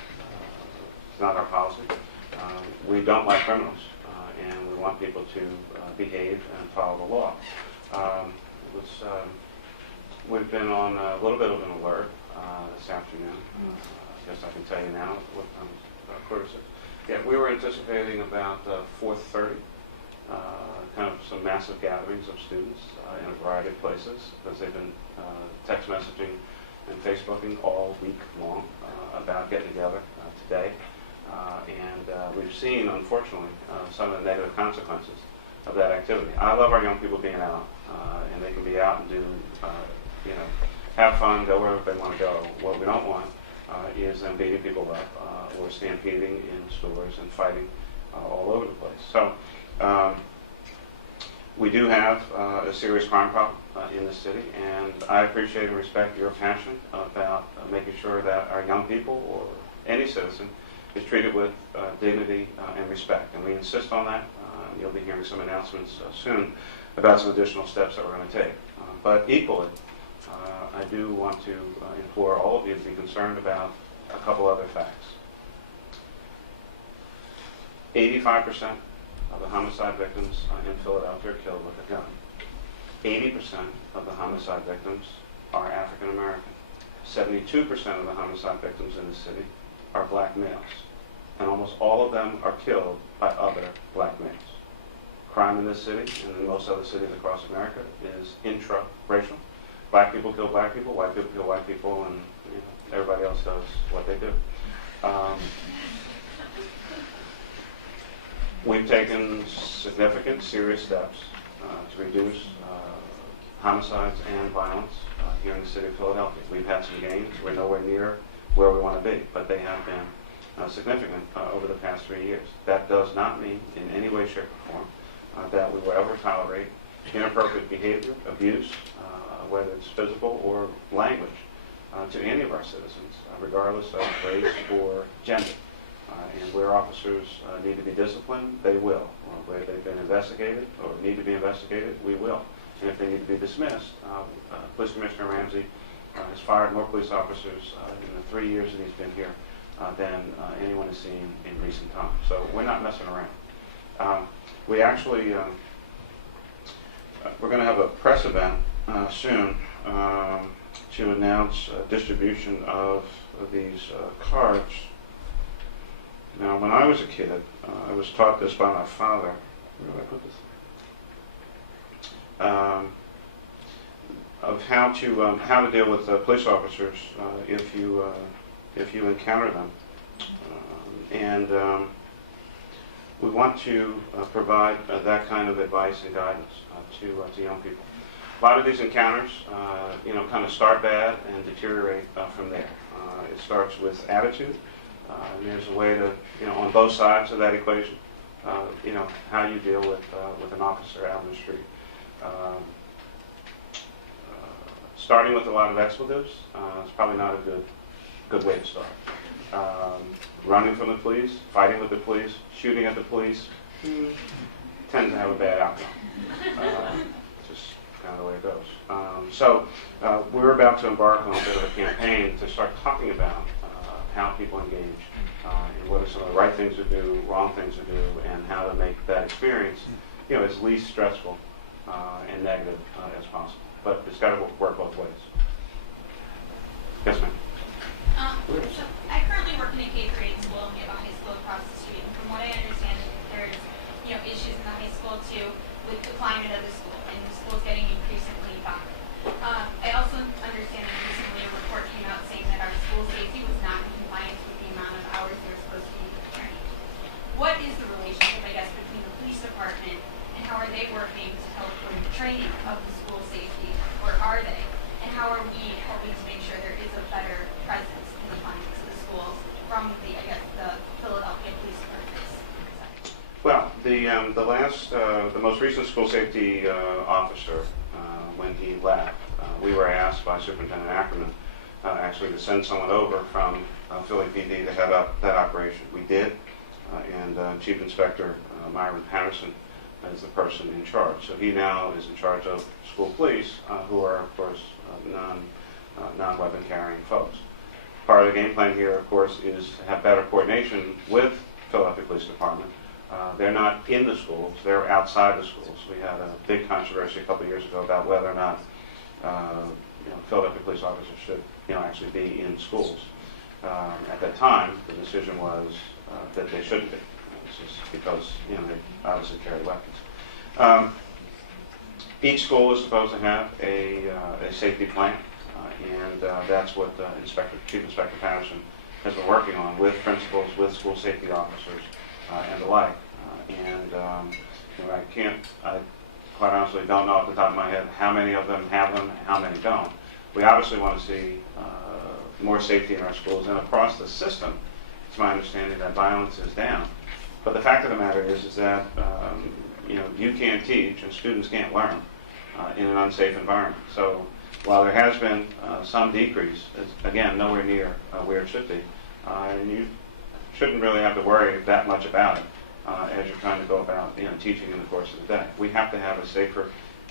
our policy. We don't like criminals, and we want people to behave and follow the law. We've been on a little bit of an alert this afternoon. I guess I can tell you now what quarter 6. Yeah, we were anticipating about 4:30. Kind of some massive gatherings of students in a variety of places, because they've been text messaging and Facebooking all week long about getting together today. And we've seen, unfortunately, some of the negative consequences of that activity. I love our young people being out, and they can be out and do, have fun, go wherever they want to go. What we don't want is them beating people up or stampeding in stores and fighting all over the place. So we do have a serious crime problem in the city, and I appreciate and respect your passion about making sure that our young people or any citizen is treated with dignity and respect, and we insist on that. You'll be hearing some announcements soon about some additional steps that we're going to take. But equally, I do want to implore all of you to be concerned about a couple other facts. 85% of the homicide victims in Philadelphia are killed with a gun. 80% of the homicide victims are African American. 72% of the homicide victims in the city are black males. And almost all of them are killed by other black males. Crime in this city and in most other cities across America is intra-racial. Black people kill black people, white people kill white people, and everybody else does what they do. We've taken significant, serious steps to reduce homicides and violence here in the city of Philadelphia. We've had some gains. We're nowhere near where we want to be, but they have been significant over the past 3 years. That does not mean in any way, shape, or form that we will ever tolerate inappropriate behavior, abuse, whether it's physical or language, to any of our citizens, regardless of race or gender. And where officers need to be disciplined, they will. Where they've been investigated or need to be investigated, we will. And if they need to be dismissed, Police Commissioner Ramsey has fired more police officers in the 3 years that he's been here than anyone has seen in recent times. So we're not messing around. We actually, we're going to have a press event soon to announce distribution of these cards. Now, when I was a kid, I was taught this by my father. Where do I put this? Of how to deal with police officers if you encounter them, and we want to provide that kind of advice and guidance to young people. A lot of these encounters, kind of start bad and deteriorate from there. It starts with attitude, and there's a way to, on both sides of that equation, how you deal with an officer out in the street. Starting with a lot of expletives is probably not a good way to start. Running from the police, fighting with the police, shooting at the police tends to have a bad outcome. Just kind of the way it goes. So we're about to embark on a bit of a campaign to start talking about how people engage and what are some of the right things to do, wrong things to do, and how to make that experience as least stressful and negative as possible. But it's got to work both ways. Yes, ma'am. So I currently work in a K-8 school, and we have a high school across the street. And from what I understand, there's issues in the high school too with the climate of the school, and the school's getting increasingly violent. I also understand that recently a report came out saying that our school safety was not in compliance with the amount of hours they were supposed to be trained. What is the relationship, I guess, between the police department and how are they working to help with the training of the school safety, or are they? And how are we helping to make sure there is a better presence in the climates of the schools from the Philadelphia Police Department's side? Well, the most recent school safety officer, when he left, we were asked by Superintendent Ackerman actually to send someone over from Philly PD to head up that operation. We did, and Chief Inspector Myron Patterson is the person in charge. So he now is in charge of school police, who are, of course, non-weapon carrying folks. Part of the game plan here, of course, is to have better coordination with Philadelphia Police Department. They're not in the schools, they're outside the schools. We had a big controversy a couple of years ago about whether or not Philadelphia police officers should actually be in schools. At that time, the decision was that they shouldn't be. This is because they obviously carry weapons. Each school is supposed to have a safety plan, and that's what Chief Inspector Patterson has been working on with principals, with school safety officers, and the like. I quite honestly don't know off the top of my head how many of them have them and how many don't. We obviously want to see more safety in our schools and across the system. It's my understanding that violence is down. But the fact of the matter is that you can't teach and students can't learn in an unsafe environment. So while there has been some decrease, it's, again, nowhere near where it should be, and you shouldn't really have to worry that much about it as you're trying to go about teaching in the course of the day. We have to have a safer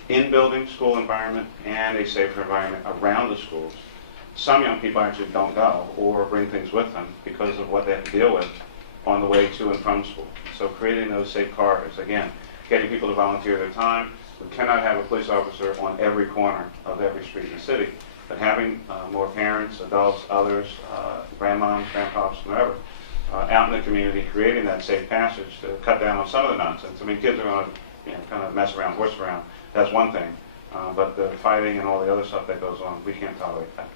in-building school environment and a safer environment around the schools. Some young people actually don't go or bring things with them because of what they have to deal with on the way to and from school. So creating those safe corridors, again, getting people to volunteer their time. We cannot have a police officer on every corner of every street in the city, but having more parents, adults, others, grandmoms, grandpops, whatever, out in the community, creating that safe passage to cut down on some of the nonsense. I mean, kids are going to kind of mess around, horse around. That's one thing. But the fighting and all the other stuff that goes on, we can't tolerate that.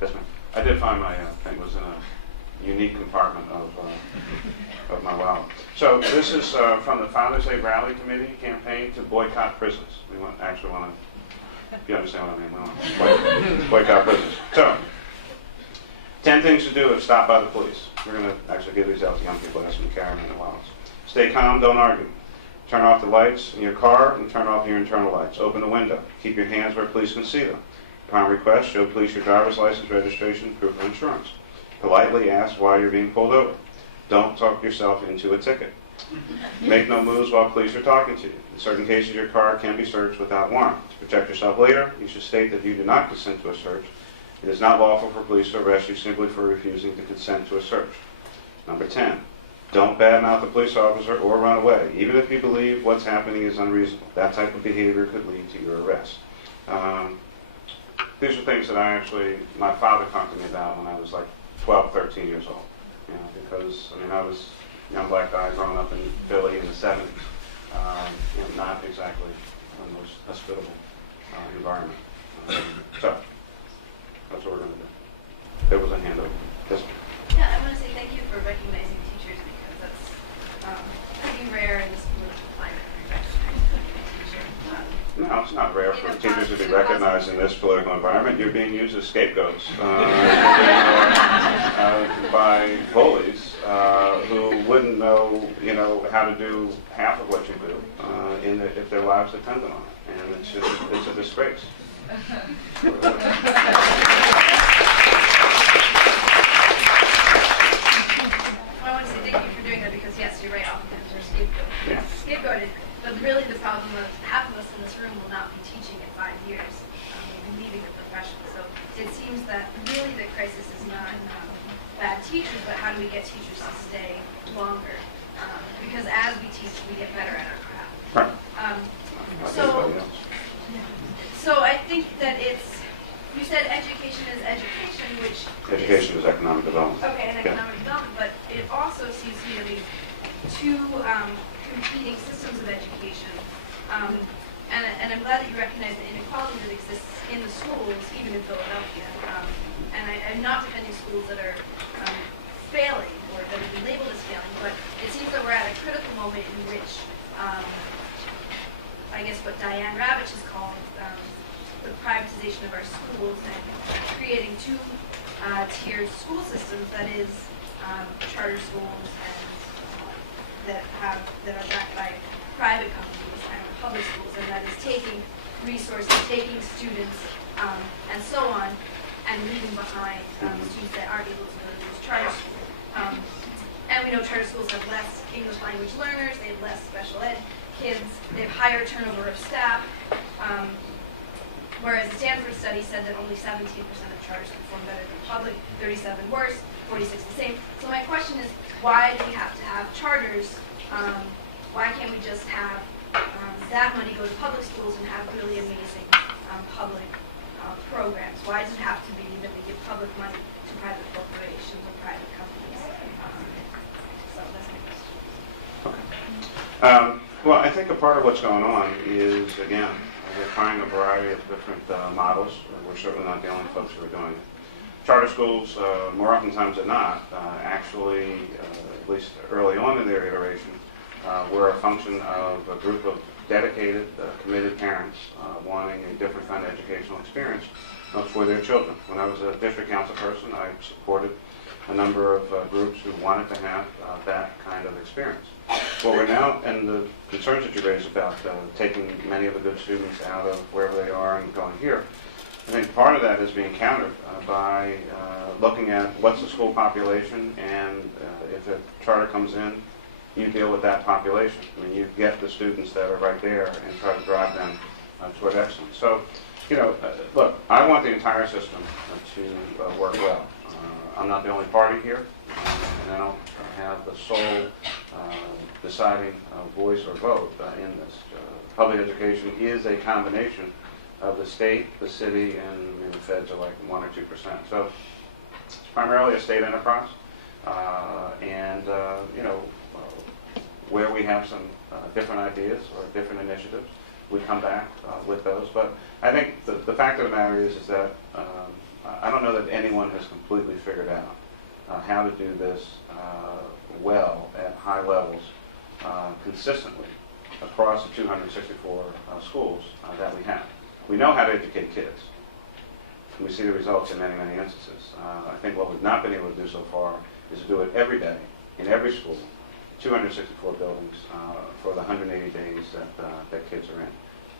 Yes, ma'am. I did find my thing was in a unique compartment of my wallet. So this is from the Father's Day Rally Committee campaign to boycott prisons. We actually want to, if you understand what I mean, we want to boycott prisons. So, 10 things to do if stopped by the police. We're going to actually give these out to young people, ask them to carry them in their wallets. Stay calm, don't argue. Turn off the lights in your car and turn off your internal lights. Open the window. Keep your hands where police can see them. Upon request, show police your driver's license, registration, proof of insurance. Politely ask why you're being pulled over. Don't talk yourself into a ticket. Make no moves while police are talking to you. In certain cases, your car can be searched without warrant. To protect yourself later, you should state that you do not consent to a search It is not lawful for police to arrest you simply for refusing to consent to a search. Number 10, don't badmouth a police officer or run away, even if you believe what's happening is unreasonable. That type of behavior could lead to your arrest. These are things that my father talked to me about when I was like 12, 13 years old. You know, because, I mean, I was a young black guy growing up in Philly in the 70s. You know, not exactly the most hospitable environment. So, that's what we're going to do. There was a hand over. Yes, ma'am. Yeah, I want to say thank you for recognizing teachers because that's pretty rare in this political climate to recognize a teacher. No, it's not rare for teachers to be recognized in this political environment. You're being used as scapegoats by bullies who wouldn't know, how to do half of what you do if their lives depended on it. And it's a disgrace. I want to say thank you for doing that because yes, you're right, oftentimes we're scapegoated. But really the problem is half of us in this room will not be teaching in 5 years. We'll be leaving the profession. So it seems that really the crisis is not bad teachers, but how do we get teachers to stay longer? Because as we teach, we get better at our craft. So I think that you said education is education, which Education is economic development. okay, and economic development, but it also seems to me to be two competing systems of education. And I'm glad that you recognize the inequality that exists in the schools, even in Philadelphia. And I'm not defending schools that are failing or that have been labeled as failing, but it seems that we're at a critical moment in which, I guess what Diane Ravitch has called the privatization of our schools and creating two-tiered school systems, that is charter schools and that are backed by private companies and public schools, and that is taking resources, taking students, and so on, and leaving behind students that aren't able to go to those charter schools. And we know charter schools have less English language learners, they have less special ed kids, they have higher turnover of staff, whereas a Stanford study said that only 17% of charters perform better than public, 37 worse, 46 the same. So my question is, why do we have to have charters? Why can't we just have that money go to public schools and have really amazing public programs? Why does it have to be that we give public money to private corporations or private companies? So that's my question. Okay. Well, I think a part of what's going on is, again, we're trying a variety of different models. We're certainly not the only folks who are doing it. Charter schools, more oftentimes than not, actually, at least early on in their iteration, were a function of a group of dedicated, committed parents wanting a different kind of educational experience for their children. When I was a district council person, I supported a number of groups who wanted to have that kind of experience. What we're now, and the concerns that you raised about taking many of the good students out of wherever they are and going here, I think part of that is being countered by looking at what's the school population, and if a charter comes in, you deal with that population. I mean, you get the students that are right there and try to drive them toward excellence. So, look, I want the entire system to work well. I'm not the only party here, and I don't have the sole deciding voice or vote in this. Public education is a combination of the state, the city, and the feds are like 1 or 2%. So it's primarily a state enterprise, and where we have some different ideas or different initiatives, we come back with those. But I think the fact of the matter is that I don't know that anyone has completely figured out how to do this well at high levels consistently across the 264 schools that we have. We know how to educate kids. And we see the results in many, many instances. I think what we've not been able to do so far is to do it every day, in every school, 264 buildings for the 180 days that kids are in.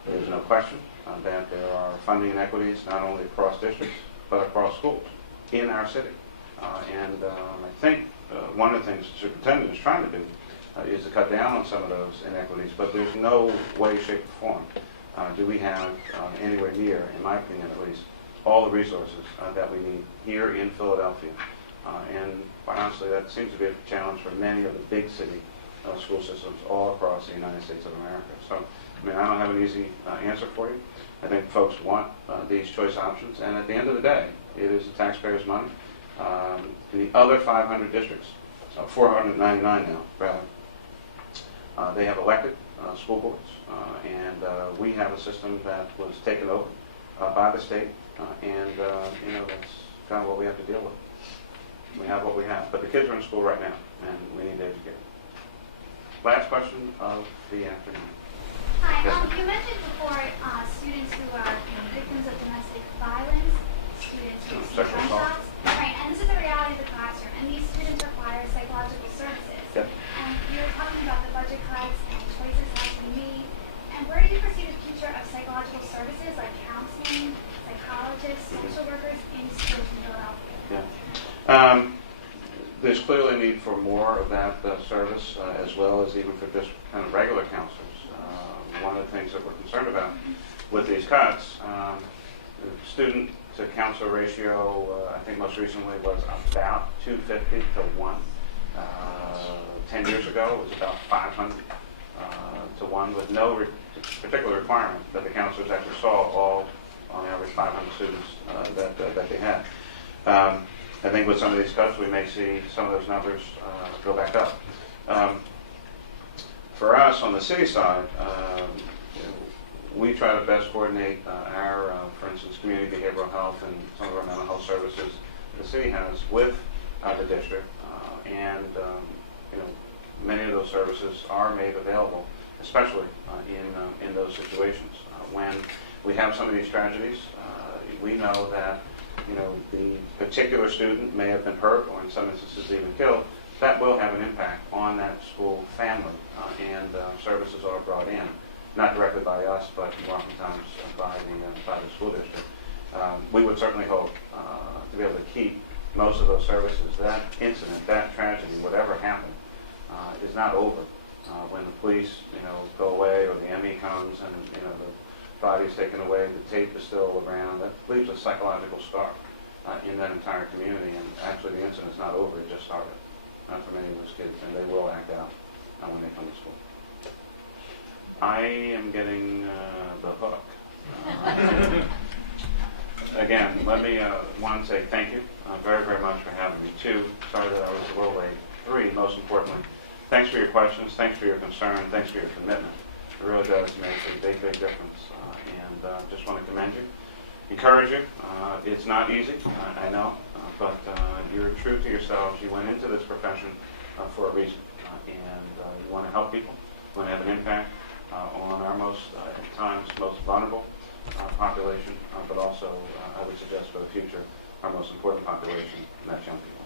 There's no question that there are funding inequities not only across districts, but across schools in our city. And I think one of the things the superintendent is trying to do is to cut down on some of those inequities, but there's no way, shape, or form do we have anywhere near, in my opinion at least, all the resources that we need here in Philadelphia. And quite honestly, that seems to be a challenge for many of the big city school systems all across the United States of America. So, I mean, I don't have an easy answer for you. I think folks want these choice options, and at the end of the day, it is the taxpayers' money. In the other 500 districts, 499 now, rather, they have elected school boards, and we have a system that was taken over by the state, and you know, that's kind of what we have to deal with. We have what we have, but the kids are in school right now, and we need to educate them. Last question of the afternoon. Hi, Yes, you mentioned before students who are victims of domestic violence, students who receive Sexual assault. gunshots, right? And this is the reality of the classroom, and these students require psychological services. Yep. And you were talking about the budget cuts and choices have to be made. And where do you foresee the future of psychological services like counseling, psychologists, social workers in schools in Philadelphia? Yeah. There's clearly a need for more of that service, as well as even for just kind of regular counselors. One of the things that we're concerned about with these cuts, the student-to-counselor ratio, I think most recently was about 250 to 1. 10 years ago, it was about 500 to 1, with no particular requirement that the counselors actually saw all, on average, 500 students that they had. I think with some of these cuts, we may see some of those numbers go back up. For us, on the city side, we try to best coordinate our, for instance, community behavioral health and some of our mental health services the city has with the district, and you know, many of those services are made available, especially in those situations. When we have some of these tragedies, we know that you know, the particular student may have been hurt or in some instances even killed. That will have an impact on that school family, and services are brought in, not directly by us, but more oftentimes by the school district. We would certainly hope to be able to keep most of those services. That incident, that tragedy, whatever happened, is not over. When the police, you know, go away, or the ME comes and you know the body is taken away, the tape is still around, that leaves a psychological scar in that entire community. And actually, the incident's not over; it just started. For many of those kids, and they will act out when they come to school. I am getting the hook. Again, let me, one, say thank you very, very much for having me. Two, sorry that I was a little late. Three, most importantly, thanks for your questions, thanks for your concern, thanks for your commitment. It really does make a big, big difference. And just want to commend you, encourage you. It's not easy, I know, but you're true to yourselves. You went into this profession for a reason, and you want to help people, you want to have an impact on our most, at times, most vulnerable population, but also, I would suggest for the future, our most important population, and that's young people.